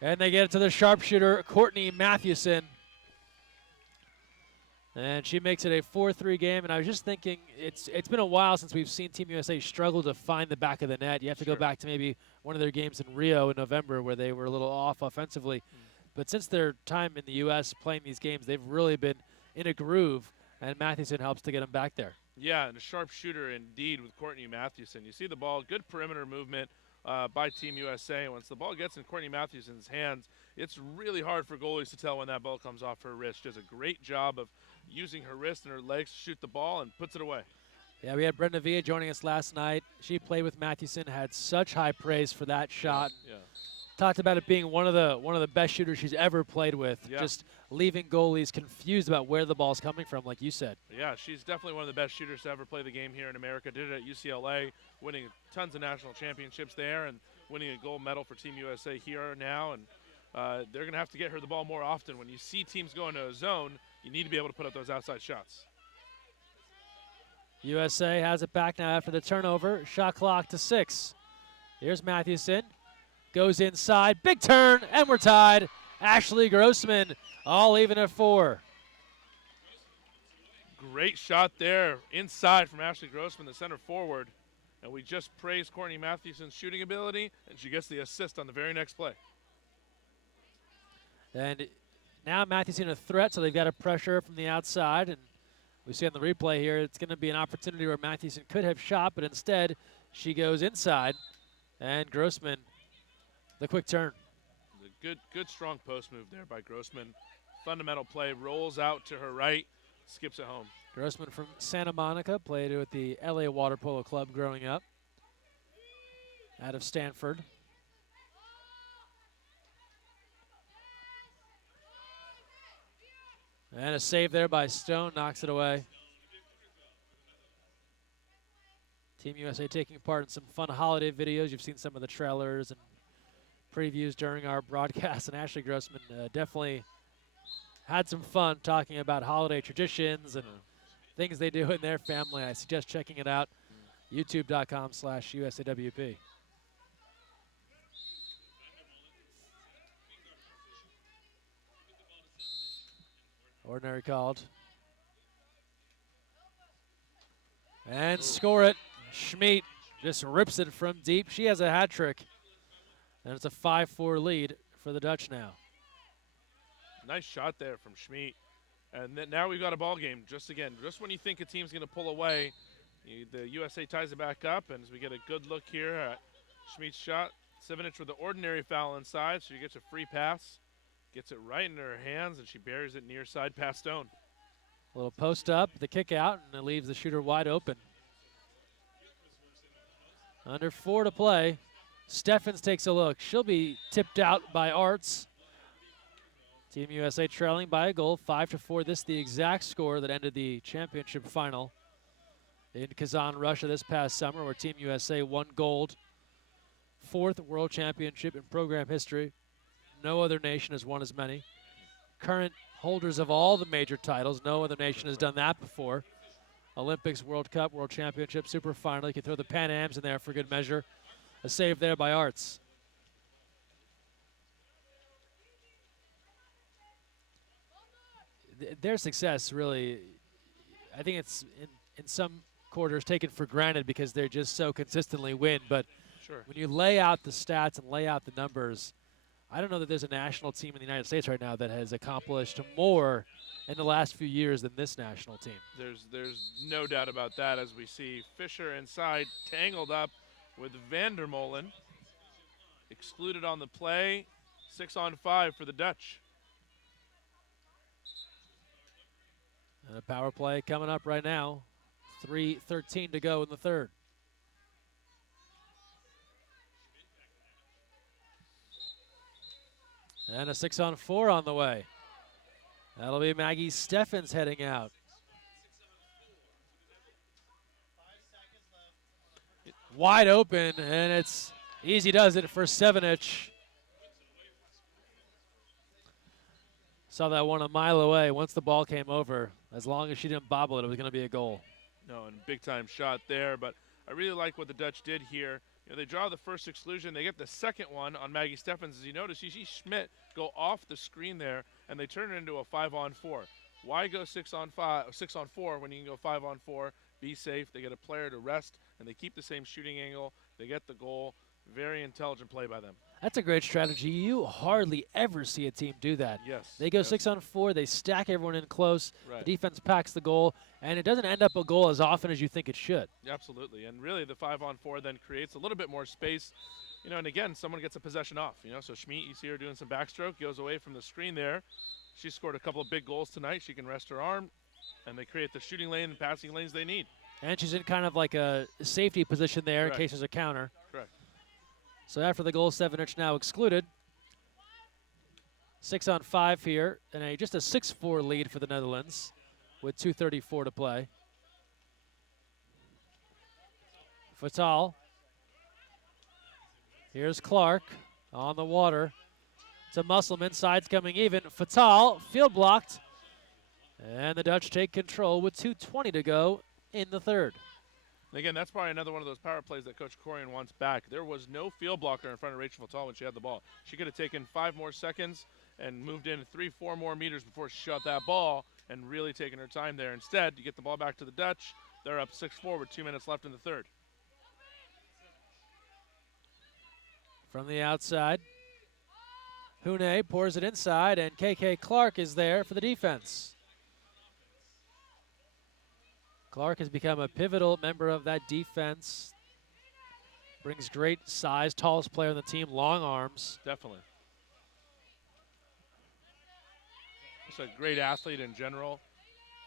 And they get it to the sharpshooter, Courtney Mathewson. And she makes it a 4-3 game. And I was just thinking, it's been a while since we've seen Team USA struggle to find the back of the net. You have to go back to maybe one of their games in Rio in November where they were a little off offensively. But since their time in the U.S. playing these games, they've really been in a groove, and Mathewson helps to get them back there. Yeah, and a sharp shooter indeed with Courtney Mathewson. You see the ball, good perimeter movement by Team USA. Once the ball gets in Courtney Mathewson's hands, it's really hard for goalies to tell when that ball comes off her wrist. She does a great job of using her wrist and her legs to shoot the ball and puts it away. Yeah, we had Brenda Villa joining us last night. She played with Mathewson, had such high praise for that shot. Yeah. Talked about it being one of the best shooters she's ever played with. Yeah. Just leaving goalies confused about where the ball's coming from, like you said. Yeah, she's definitely one of the best shooters to ever play the game here in America. Did it at UCLA, winning tons of national championships there and winning a gold medal for Team USA here now. And they're going to have to get her the ball more often. When you see teams go into a zone, you need to be able to put up those outside shots. USA has it back now after the turnover. Shot clock to 6. Here's Mathewson. Goes inside. Big turn, and we're tied. Ashley Grossman all even at 4. Great shot there inside from Ashley Grossman, the center forward. And we just praised Courtney Mathewson's shooting ability, and she gets the assist on the very next play. And now Mathewson a threat, so they've got to pressure from the outside. And We see on the replay here, it's going to be an opportunity where Mathewson could have shot, but instead she goes inside, and Grossman, the quick turn. The good strong post move there by Grossman. Fundamental play, rolls out to her right, skips it home. Grossman from Santa Monica, played with the LA Water Polo Club growing up, out of Stanford. And a save there by Stone, knocks it away. Team USA taking part in some fun holiday videos. You've seen some of the trailers and previews during our broadcast, and Ashley Grossman definitely had some fun talking about holiday traditions and things they do in their family. I suggest checking it out, youtube.com/USAWP. Ordinary called. And score it. Schmidt just rips it from deep. She has a hat trick. And it's a 5-4 lead for the Dutch now. Nice shot there from Schmidt. And then now we've got a ball game. Just when you think a team's going to pull away, the USA ties it back up. And as we get a good look here at Schmidt's shot, Sevenich with the ordinary foul inside, so she gets a free pass. Gets it right into her hands, and she buries it near side past Stone. A little post up, the kick out, and it leaves the shooter wide open. Under 4 to play. Steffens takes a look. She'll be tipped out by Arts. Team USA trailing by a goal, 5-4. This is the exact score that ended the championship final in Kazan, Russia this past summer, where Team USA won gold. 4th world championship in program history. No other nation has won as many. Current holders of all the major titles. No other nation has done that before. Olympics, World Cup, World Championship, Super Final. You can throw the Pan Ams in there for good measure. A save there by Arts. Their success really, I think it's in some quarters taken for granted because they're just so consistently win. But when you lay out the stats and lay out the numbers, I don't know that there's a national team in the United States right now that has accomplished more in the last few years than this national team. There's no doubt about that, as we see Fisher inside, tangled up with Vandermolen. Excluded on the play, 6-on-5 for the Dutch. And a power play coming up right now. 3:13 to go in the third. And a 6-on-4 on the way. That'll be Maggie Steffens heading out. Wide open, and it's easy does it for Sevenich. Saw that one a mile away. Once the ball came over, as long as she didn't bobble it, it was going to be a goal. No, and big time shot there, but I really like what the Dutch did here. They draw the first exclusion. They get the second one on Maggie Steffens. As you notice, you see Schmidt go off the screen there, and they turn it into a 5-on-4. Why go 6-on-4 when you can go 5-on-4? Be safe. They get a player to rest, and they keep the same shooting angle. They get the goal. Very intelligent play by them. That's a great strategy. You hardly ever see a team do that. Yes. They go 6-on-4. They stack everyone in close. Right. The defense packs the goal, and it doesn't end up a goal as often as you think it should. Absolutely. And really the 5-on-4 then creates a little bit more space. And again, someone gets a possession off. So Schmidt, you see her doing some backstroke, goes away from the screen there. She scored a couple of big goals tonight. She can rest her arm, and they create the shooting lane and passing lanes they need. And she's in kind of like a safety position there Correct. in case there's a counter. Correct. So after the goal, Sevenich now excluded. 6-on-5 here, and just a 6-4 lead for the Netherlands with 2:34 to play. Fatal. Here's Clark on the water. To Musselman, side's coming even. Fatal, field blocked. And the Dutch take control with 2:20 to go in the third. Again, that's probably another one of those power plays that Coach Corian wants back. There was no field blocker in front of Rachel Fatal when she had the ball. She could have taken 5 more seconds and moved in 3-4 more meters before she shot that ball and really taken her time there. Instead, you get the ball back to the Dutch. They're up 6-4 with 2 minutes left in the third. From the outside, Hune pours it inside, and KK Clark is there for the defense. Clark has become a pivotal member of that defense. Brings great size, tallest player on the team, long arms. Definitely. Just a great athlete in general.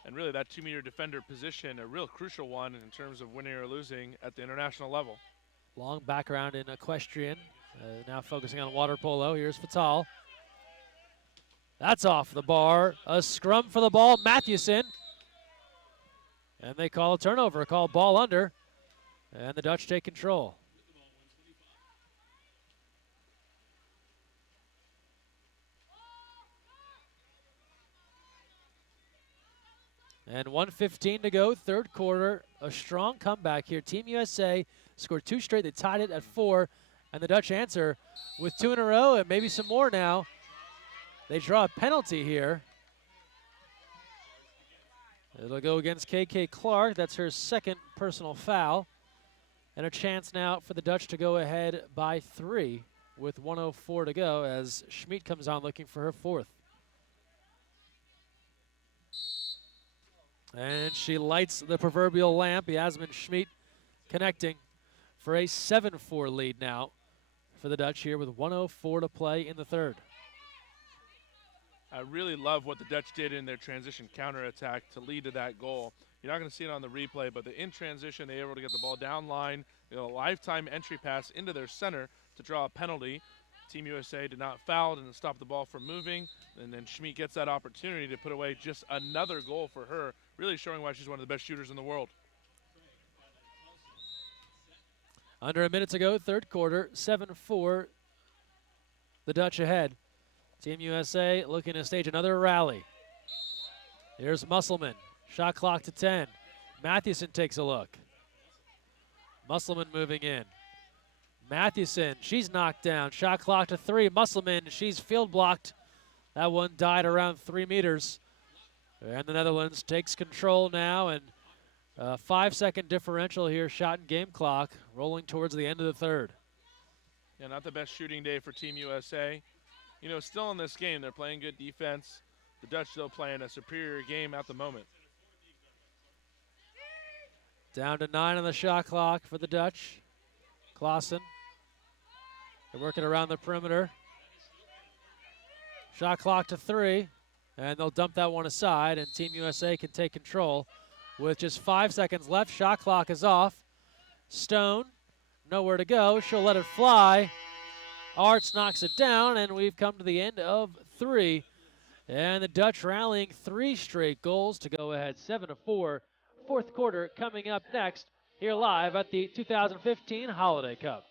And really that 2-meter defender position, a real crucial one in terms of winning or losing at the international level. Long background in equestrian. Now focusing on water polo. Here's Fatal. That's off the bar. A scrum for the ball. Mathewson. And they call a turnover, call ball under. And the Dutch take control. And 1:15 to go, third quarter. A strong comeback here. Team USA scored 2 straight. They tied it at 4. And the Dutch answer with 2 in a row and maybe some more now. They draw a penalty here. It'll go against KK Clark. That's her second personal foul. And a chance now for the Dutch to go ahead by 3 with 1:04 to go as Schmid comes on looking for her 4th. And she lights the proverbial lamp. Yasmin Schmid connecting for a 7-4 lead now for the Dutch here with 1:04 to play in the third. I really love what the Dutch did in their transition counterattack to lead to that goal. You're not going to see it on the replay, but in transition, they were able to get the ball down line, a lifetime entry pass into their center to draw a penalty. Team USA did not foul, didn't stop the ball from moving, and then Schmid gets that opportunity to put away just another goal for her, really showing why she's one of the best shooters in the world. Under a minute to go, third quarter, 7-4, the Dutch ahead. Team USA looking to stage another rally. Here's Musselman, shot clock to 10. Mathewson takes a look. Musselman moving in. Mathewson, she's knocked down, shot clock to 3. Musselman, she's field blocked. That one died around 3 meters. And the Netherlands takes control now, and 5-second differential here, shot and game clock, rolling towards the end of the third. Yeah, not the best shooting day for Team USA. You know, still in this game, they're playing good defense. The Dutch still playing a superior game at the moment. Down to 9 on the shot clock for the Dutch. Clausen. They're working around the perimeter. Shot clock to 3, and they'll dump that one aside, and Team USA can take control. With just 5 seconds left, shot clock is off. Stone, nowhere to go. She'll let it fly. Arts knocks it down, and we've come to the end of 3. And the Dutch rallying 3 straight goals to go ahead 7-4. Fourth quarter coming up next here live at the 2015 Holiday Cup.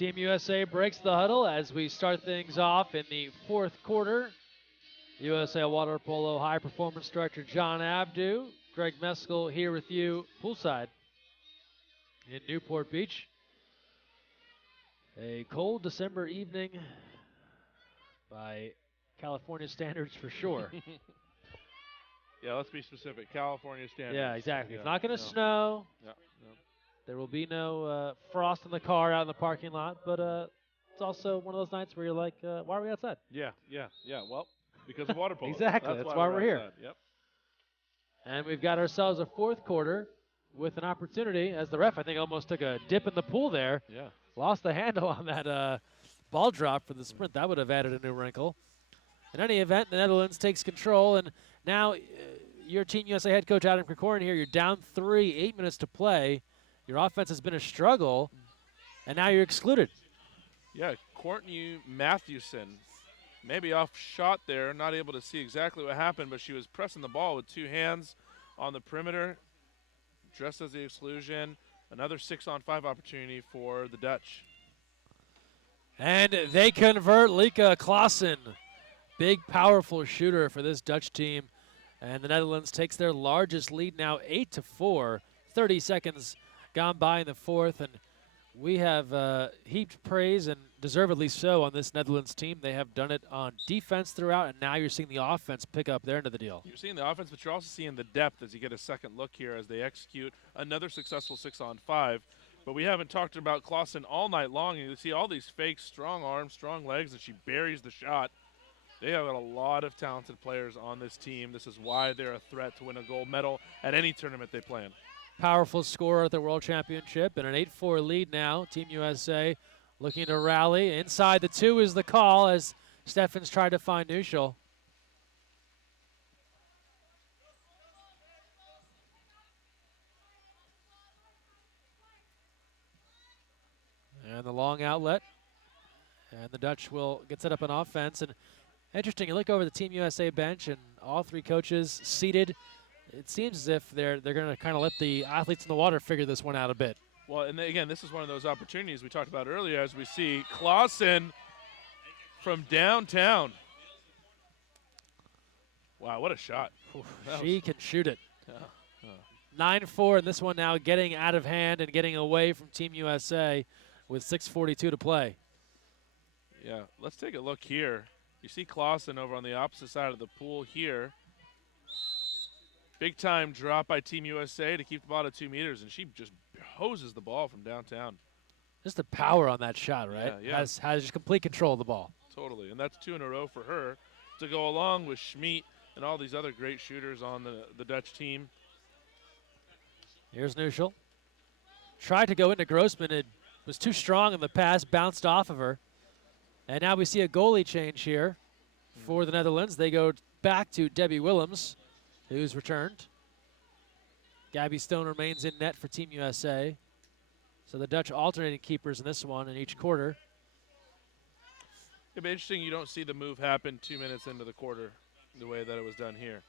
Team USA breaks the huddle as we start things off in the fourth quarter. USA Water Polo High Performance Director John Abdu, Greg Meskel here with you poolside in Newport Beach. A cold December evening by California standards for sure. Yeah, let's be specific. California standards. Yeah, exactly. Yeah, It's not going to no. snow. Yeah, There will be no frost in the car out in the parking lot, but it's also one of those nights where you're like, why are we outside? yeah. Well, because of water polo. Exactly, that's why we're here. outside. Yep. And we've got ourselves a fourth quarter with an opportunity, as the ref, I think, almost took a dip in the pool there. Yeah. Lost the handle on that ball drop for the sprint. That would have added a new wrinkle. In any event, the Netherlands takes control, and now your Team USA head coach Adam Krikorin here, you're down 3, 8 minutes to play. Your offense has been a struggle, and now you're excluded. Yeah, Courtney Matthewson, maybe off shot there, not able to see exactly what happened, but she was pressing the ball with 2 hands on the perimeter, dressed as the exclusion. Another 6-on-5 opportunity for the Dutch. And they convert Lieke Klaassen. Big, powerful shooter for this Dutch team. And the Netherlands takes their largest lead now, 8-4. 30 seconds gone by in the fourth, and we have heaped praise, and deservedly so, on this Netherlands team. They have done it on defense throughout, and now you're seeing the offense pick up their end of the deal. You're seeing the offense, but you're also seeing the depth as you get a second look here as they execute another successful 6-on-5. But we haven't talked about Klaassen all night long, and you see all these fake strong arms, strong legs, and she buries the shot. They have a lot of talented players on this team. This is why they're a threat to win a gold medal at any tournament they play in. Powerful scorer at the World Championship, and an 8-4 lead now. Team USA looking to rally. Inside the 2 is the call as Steffens tried to find Nuschel. And the long outlet. And the Dutch will get set up an offense. And interesting, you look over the Team USA bench, and all 3 coaches seated. It seems as if they're going to kind of let the athletes in the water figure this one out a bit. Well, and again, this is one of those opportunities we talked about earlier as we see Klaassen from downtown. Wow, what a shot. She can shoot it. 9-4, and this one now getting out of hand and getting away from Team USA with 6:42 to play. Yeah, let's take a look here. You see Klaassen over on the opposite side of the pool here. Big time drop by Team USA to keep the ball at 2 meters, and she just hoses the ball from downtown. Just the power on that shot, right? Yeah. Has just complete control of the ball. Totally, and that's 2 in a row for her to go along with Schmid and all these other great shooters on the Dutch team. Here's Nuschel. Tried to go into Grossman. It was too strong in the pass, bounced off of her. And now we see a goalie change here for the Netherlands. They go back to Debbie Willems, who's returned. Gabby Stone remains in net for Team USA. So the Dutch alternating keepers in this one in each quarter. It'd be interesting you don't see the move happen 2 minutes into the quarter the way that it was done here.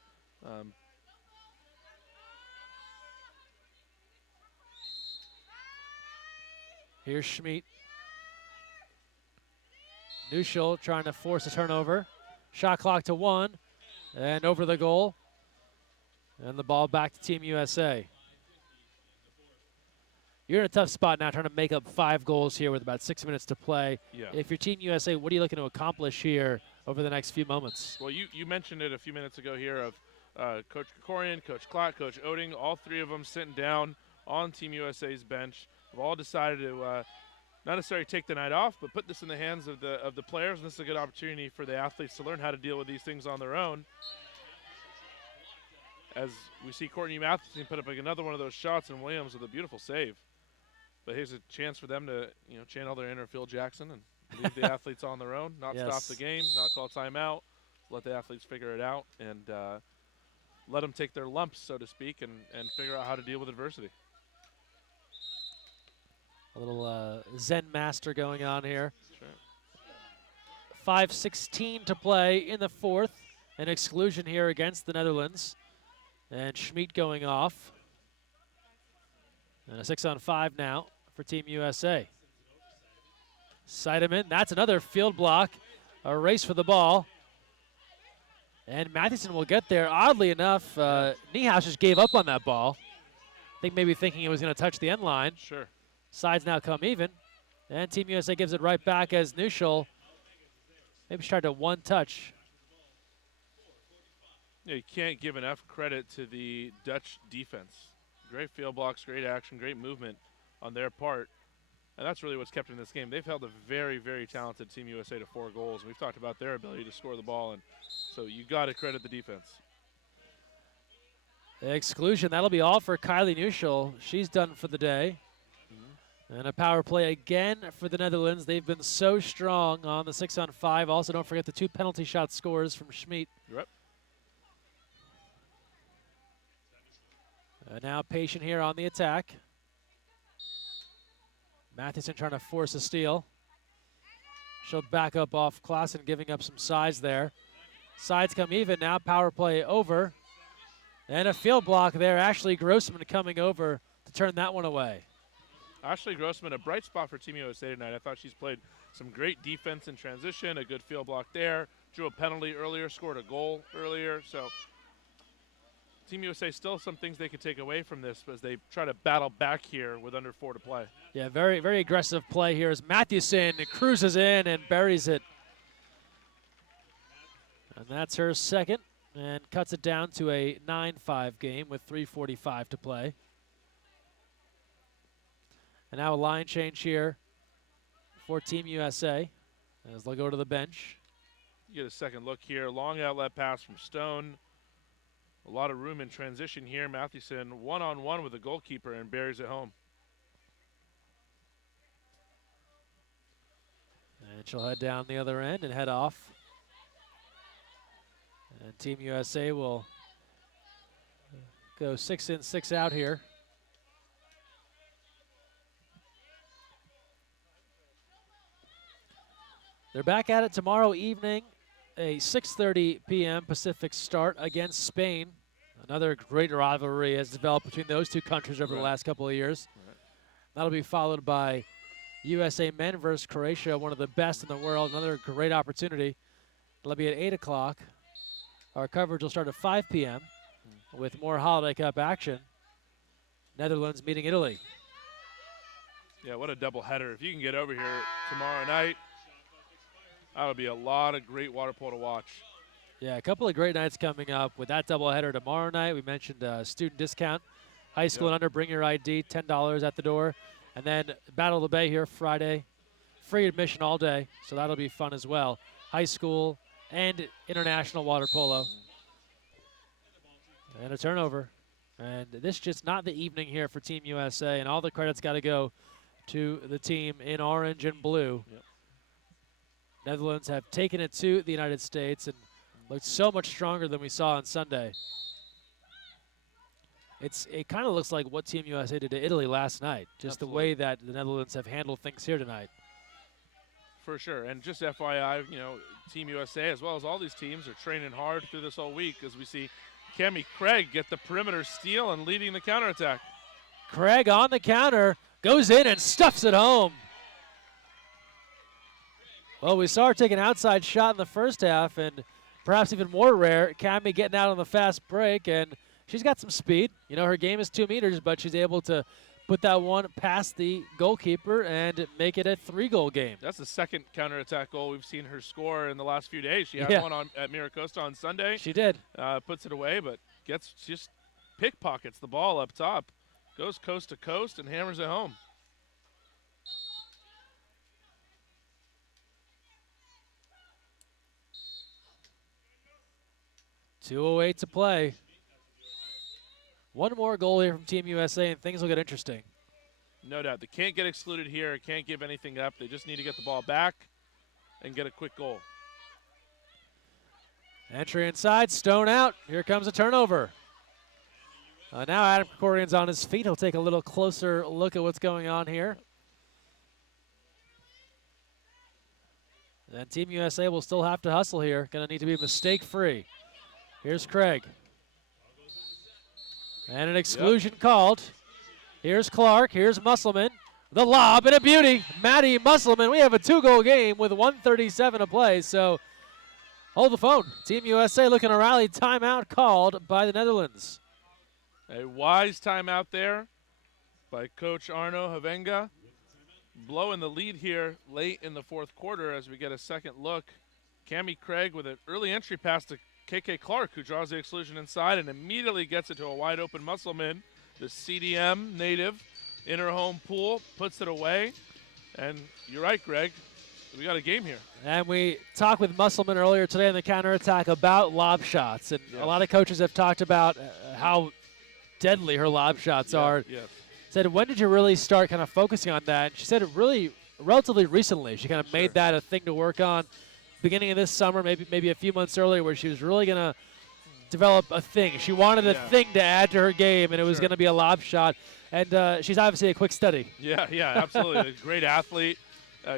Here's Schmid. Nuschel trying to force a turnover. Shot clock to 1, and over the goal. And the ball back to Team USA. You're in a tough spot now trying to make up 5 goals here with about 6 minutes to play. Yeah. If you're Team USA, what are you looking to accomplish here over the next few moments? Well, you mentioned it a few minutes ago here of Coach Krikorian, Coach Klatt, Coach Oding, all 3 of them sitting down on Team USA's bench. Have all decided to not necessarily take the night off, but put this in the hands of the players, and this is a good opportunity for the athletes to learn how to deal with these things on their own. As we see Courtney Matheson put up another one of those shots, and Williams with a beautiful save. But here's a chance for them to channel their inner Phil Jackson and leave the athletes on their own, not stop the game, not call timeout, let the athletes figure it out, and let them take their lumps, so to speak, and figure out how to deal with adversity. A little Zen master going on here. Sure. 5:16 to play in the fourth. An exclusion here against the Netherlands. And Schmid going off. And a 6-on-5 now for Team USA. Seidemann, that's another field block. A race for the ball. And Mathewson will get there. Oddly enough, Niehaus just gave up on that ball. I think maybe thinking it was going to touch the end line. Sure. Sides now come even. And Team USA gives it right back as Nuschel maybe tried to one touch. Yeah, you can't give enough credit to the Dutch defense. Great field blocks, great action, great movement on their part. And that's really what's kept in this game. They've held a very, very talented Team USA to 4 goals. We've talked about their ability to score the ball, and so you got to credit the defense. Exclusion, that'll be all for Kylie Nuschel. She's done for the day. And a power play again for the Netherlands. They've been so strong on the 6-on-5. Also, don't forget the 2 penalty shot scores from Schmid. Yep. Now Patient here on the attack. Mathewson trying to force a steal. She'll back up off Klassen, giving up some size there. Sides come even now. Power play over. And a field block there. Ashley Grossman coming over to turn that one away. Ashley Grossman, a bright spot for Team USA tonight. I thought she's played some great defense in transition, a good field block there. Drew a penalty earlier, scored a goal earlier. So Team USA still some things they could take away from this as they try to battle back here with under 4 to play. Yeah, very, very aggressive play here as Mathewson cruises in and buries it. And that's her second and cuts it down to a 9-5 game with 3:45 to play. And now a line change here for Team USA as they'll go to the bench. You get a second look here. Long outlet pass from Stone. A lot of room in transition here. Mathewson one-on-one with the goalkeeper and buries it home. And she'll head down the other end and head off. And Team USA will go 6 in, 6 out here. They're back at it tomorrow evening, a 6:30 p.m. Pacific start against Spain. Another great rivalry has developed between those two countries over the last couple of years. That'll be followed by USA men versus Croatia, one of the best in the world. Another great opportunity. It'll be at 8 o'clock. Our coverage will start at 5 p.m. with more Holiday Cup action. Netherlands meeting Italy. Yeah, what a doubleheader. If you can get over here tomorrow night, that would be a lot of great water polo to watch. Yeah, a couple of great nights coming up with that doubleheader tomorrow night. We mentioned student discount. High school and under, bring your ID, $10 at the door. And then Battle of the Bay here Friday. Free admission all day, so that'll be fun as well. High school and international water polo. And a turnover. And this is just not the evening here for Team USA, and all the credit's got to go to the team in orange and blue. Yep. Netherlands have taken it to the United States and looked so much stronger than we saw on Sunday. It kind of looks like what Team USA did to Italy last night, just Absolutely. the way that the Netherlands have handled things here tonight. For sure, and just FYI, you know, Team USA, as well as all these teams, are training hard through this whole week as we see Cammie Craig get the perimeter steal and leading the counterattack. Craig on the counter, goes in and stuffs it home. Well, we saw her take an outside shot in the first half, and perhaps even more rare, Cammie getting out on the fast break, and she's got some speed. You know, her game is 2 meters, but she's able to put that one past the goalkeeper and make it a 3-goal game. That's the second counterattack goal we've seen her score in the last few days. She had one at Miracosta on Sunday. She did. Puts it away, but just pickpockets the ball up top. Goes coast to coast and hammers it home. .208 to play. One more goal here from Team USA, and things will get interesting. No doubt. They can't get excluded here. Can't give anything up. They just need to get the ball back and get a quick goal. Entry inside, Stone out. Here comes a turnover. Now Adam Krikorian's on his feet. He'll take a little closer look at what's going on here. And Team USA will still have to hustle here. Going to need to be mistake-free. Here's Craig. And an exclusion called. Here's Clark. Here's Musselman. The lob and a beauty. Maddie Musselman, we have a 2-goal game with 1:37 to play, so hold the phone. Team USA looking to rally. Timeout called by the Netherlands. A wise timeout there by Coach Arno Havenga. Blowing the lead here late in the fourth quarter as we get a second look. Cammie Craig with an early entry pass to KK Clark, who draws the exclusion inside and immediately gets it to a wide open Musselman. The CDM native in her home pool puts it away. And you're right, Greg. We got a game here. And we talked with Musselman earlier today on the counterattack about lob shots. And Yes. a lot of coaches have talked about how deadly her lob shots are. Yes. Said, when did you really start kind of focusing on that? And she said, really, relatively recently. She kind of made that a thing to work on. Beginning of this summer, maybe a few months earlier, where she was really going to develop a thing. She wanted a thing to add to her game, and it was going to be a lob shot. And she's obviously a quick study. Yeah, absolutely. A great athlete,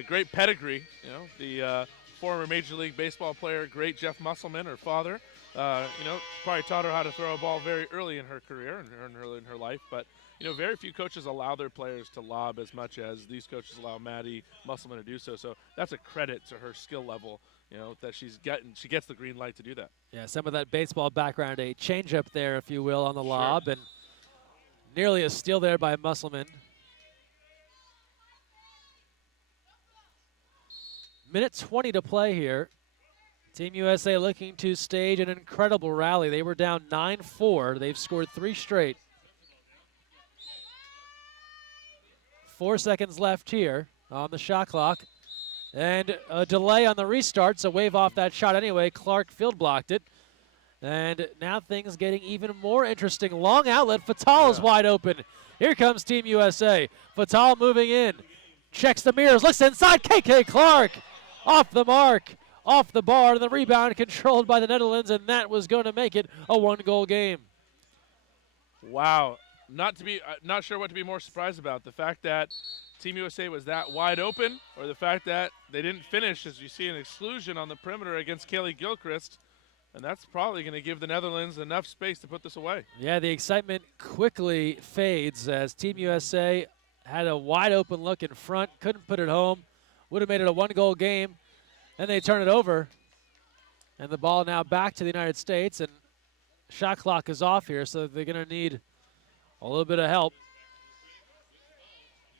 great pedigree. You know, the former Major League Baseball player, great Jeff Musselman, her father. Probably taught her how to throw a ball very early in her career and early in her life. But very few coaches allow their players to lob as much as these coaches allow Maddie Musselman to do so. So that's a credit to her skill level. That she gets the green light to do that. Yeah, some of that baseball background, a changeup there, if you will, on the lob, and nearly a steal there by Musselman. Minute 20 to play here. Team USA looking to stage an incredible rally. They were down 9-4. They've scored 3 straight. 4 seconds left here on the shot clock. And a delay on the restart, so wave off that shot anyway. Clark field blocked it. And now things getting even more interesting. Long outlet, Fatal is wide open. Here comes Team USA. Fatal moving in. Checks the mirrors, looks inside. KK Clark off the mark, off the bar. The rebound controlled by the Netherlands, and that was going to make it a 1-goal game. Wow. Not sure what to be more surprised about. The fact that Team USA was that wide open, or the fact that they didn't finish, as you see an exclusion on the perimeter against Kaylee Gilchrist. And that's probably going to give the Netherlands enough space to put this away. Yeah, the excitement quickly fades as Team USA had a wide open look in front, couldn't put it home, would have made it a 1-goal game. Then they turn it over, and the ball now back to the United States, and shot clock is off here, so they're going to need a little bit of help.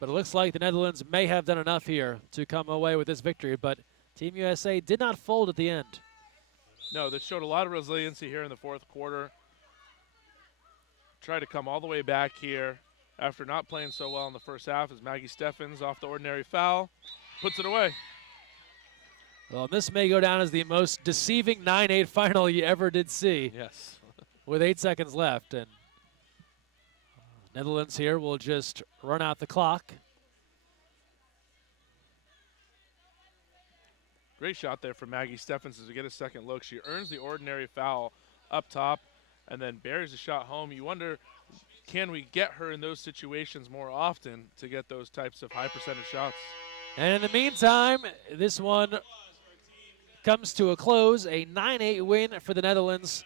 But it looks like the Netherlands may have done enough here to come away with this victory, but Team USA did not fold at the end. No, that showed a lot of resiliency here in the fourth quarter. Tried to come all the way back here after not playing so well in the first half as Maggie Steffens off the ordinary foul, puts it away. Well, this may go down as the most deceiving 9-8 final you ever did see. Yes. With 8 seconds left, and Netherlands here will just run out the clock. Great shot there from Maggie Steffens as we get a second look. She earns the ordinary foul up top and then buries the shot home. You wonder, can we get her in those situations more often to get those types of high percentage shots? And in the meantime, this one comes to a close, a 9-8 win for the Netherlands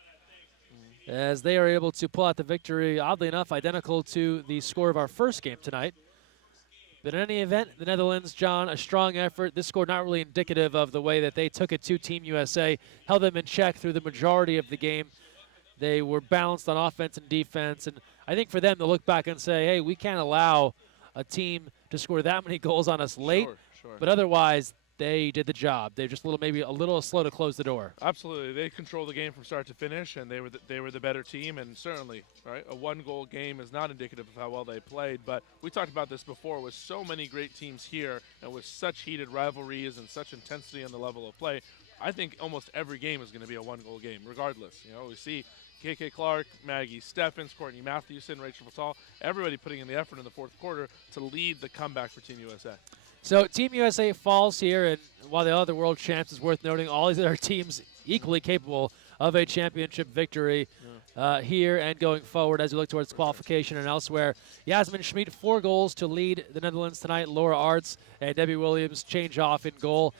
as they are able to pull out the victory, oddly enough, identical to the score of our first game tonight. But in any event, the Netherlands, John, a strong effort. This score not really indicative of the way that they took it to Team USA, held them in check through the majority of the game. They were balanced on offense and defense, and I think for them to look back and say, hey, we can't allow a team to score that many goals on us late, Sure. but otherwise they did the job. They're just maybe a little slow to close the door. Absolutely. They controlled the game from start to finish, and they were the better team, and certainly, right, a 1-goal game is not indicative of how well they played, but we talked about this before with so many great teams here and with such heated rivalries and such intensity on the level of play. I think almost every game is going to be a 1-goal game, regardless. We see KK Clark, Maggie Steffens, Courtney Mathewson, Rachel Fatal, everybody putting in the effort in the fourth quarter to lead the comeback for Team USA. So Team USA falls here, and while the other world champs is worth noting, all these other teams equally capable of a championship victory here and going forward as we look towards qualification and elsewhere. Yasmin Schmid, 4 goals to lead the Netherlands tonight. Laura Arts and Debbie Williams change off in goal.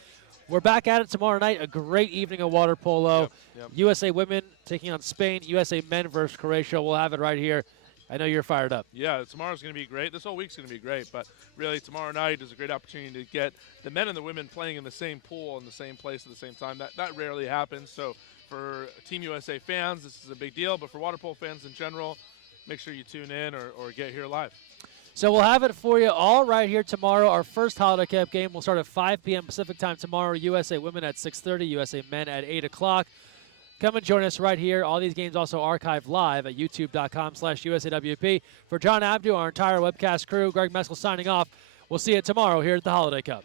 We're back at it tomorrow night. A great evening of water polo. Yep. USA women taking on Spain. USA men versus Croatia. We'll have it right here I know you're fired up. Yeah, tomorrow's going to be great. This whole week's going to be great, but really tomorrow night is a great opportunity to get the men and the women playing in the same pool in the same place at the same time. That rarely happens. So for Team USA fans, this is a big deal, but for water polo fans in general, make sure you tune in or get here live. So we'll have it for you all right here tomorrow. Our first Holiday Cup game will start at 5 p.m. Pacific time tomorrow. USA women at 6:30, USA men at 8 o'clock. Come and join us right here. All these games also archived live at youtube.com/USAWP. For John Abdu, our entire webcast crew, Greg Meskel signing off. We'll see you tomorrow here at the Holiday Cup.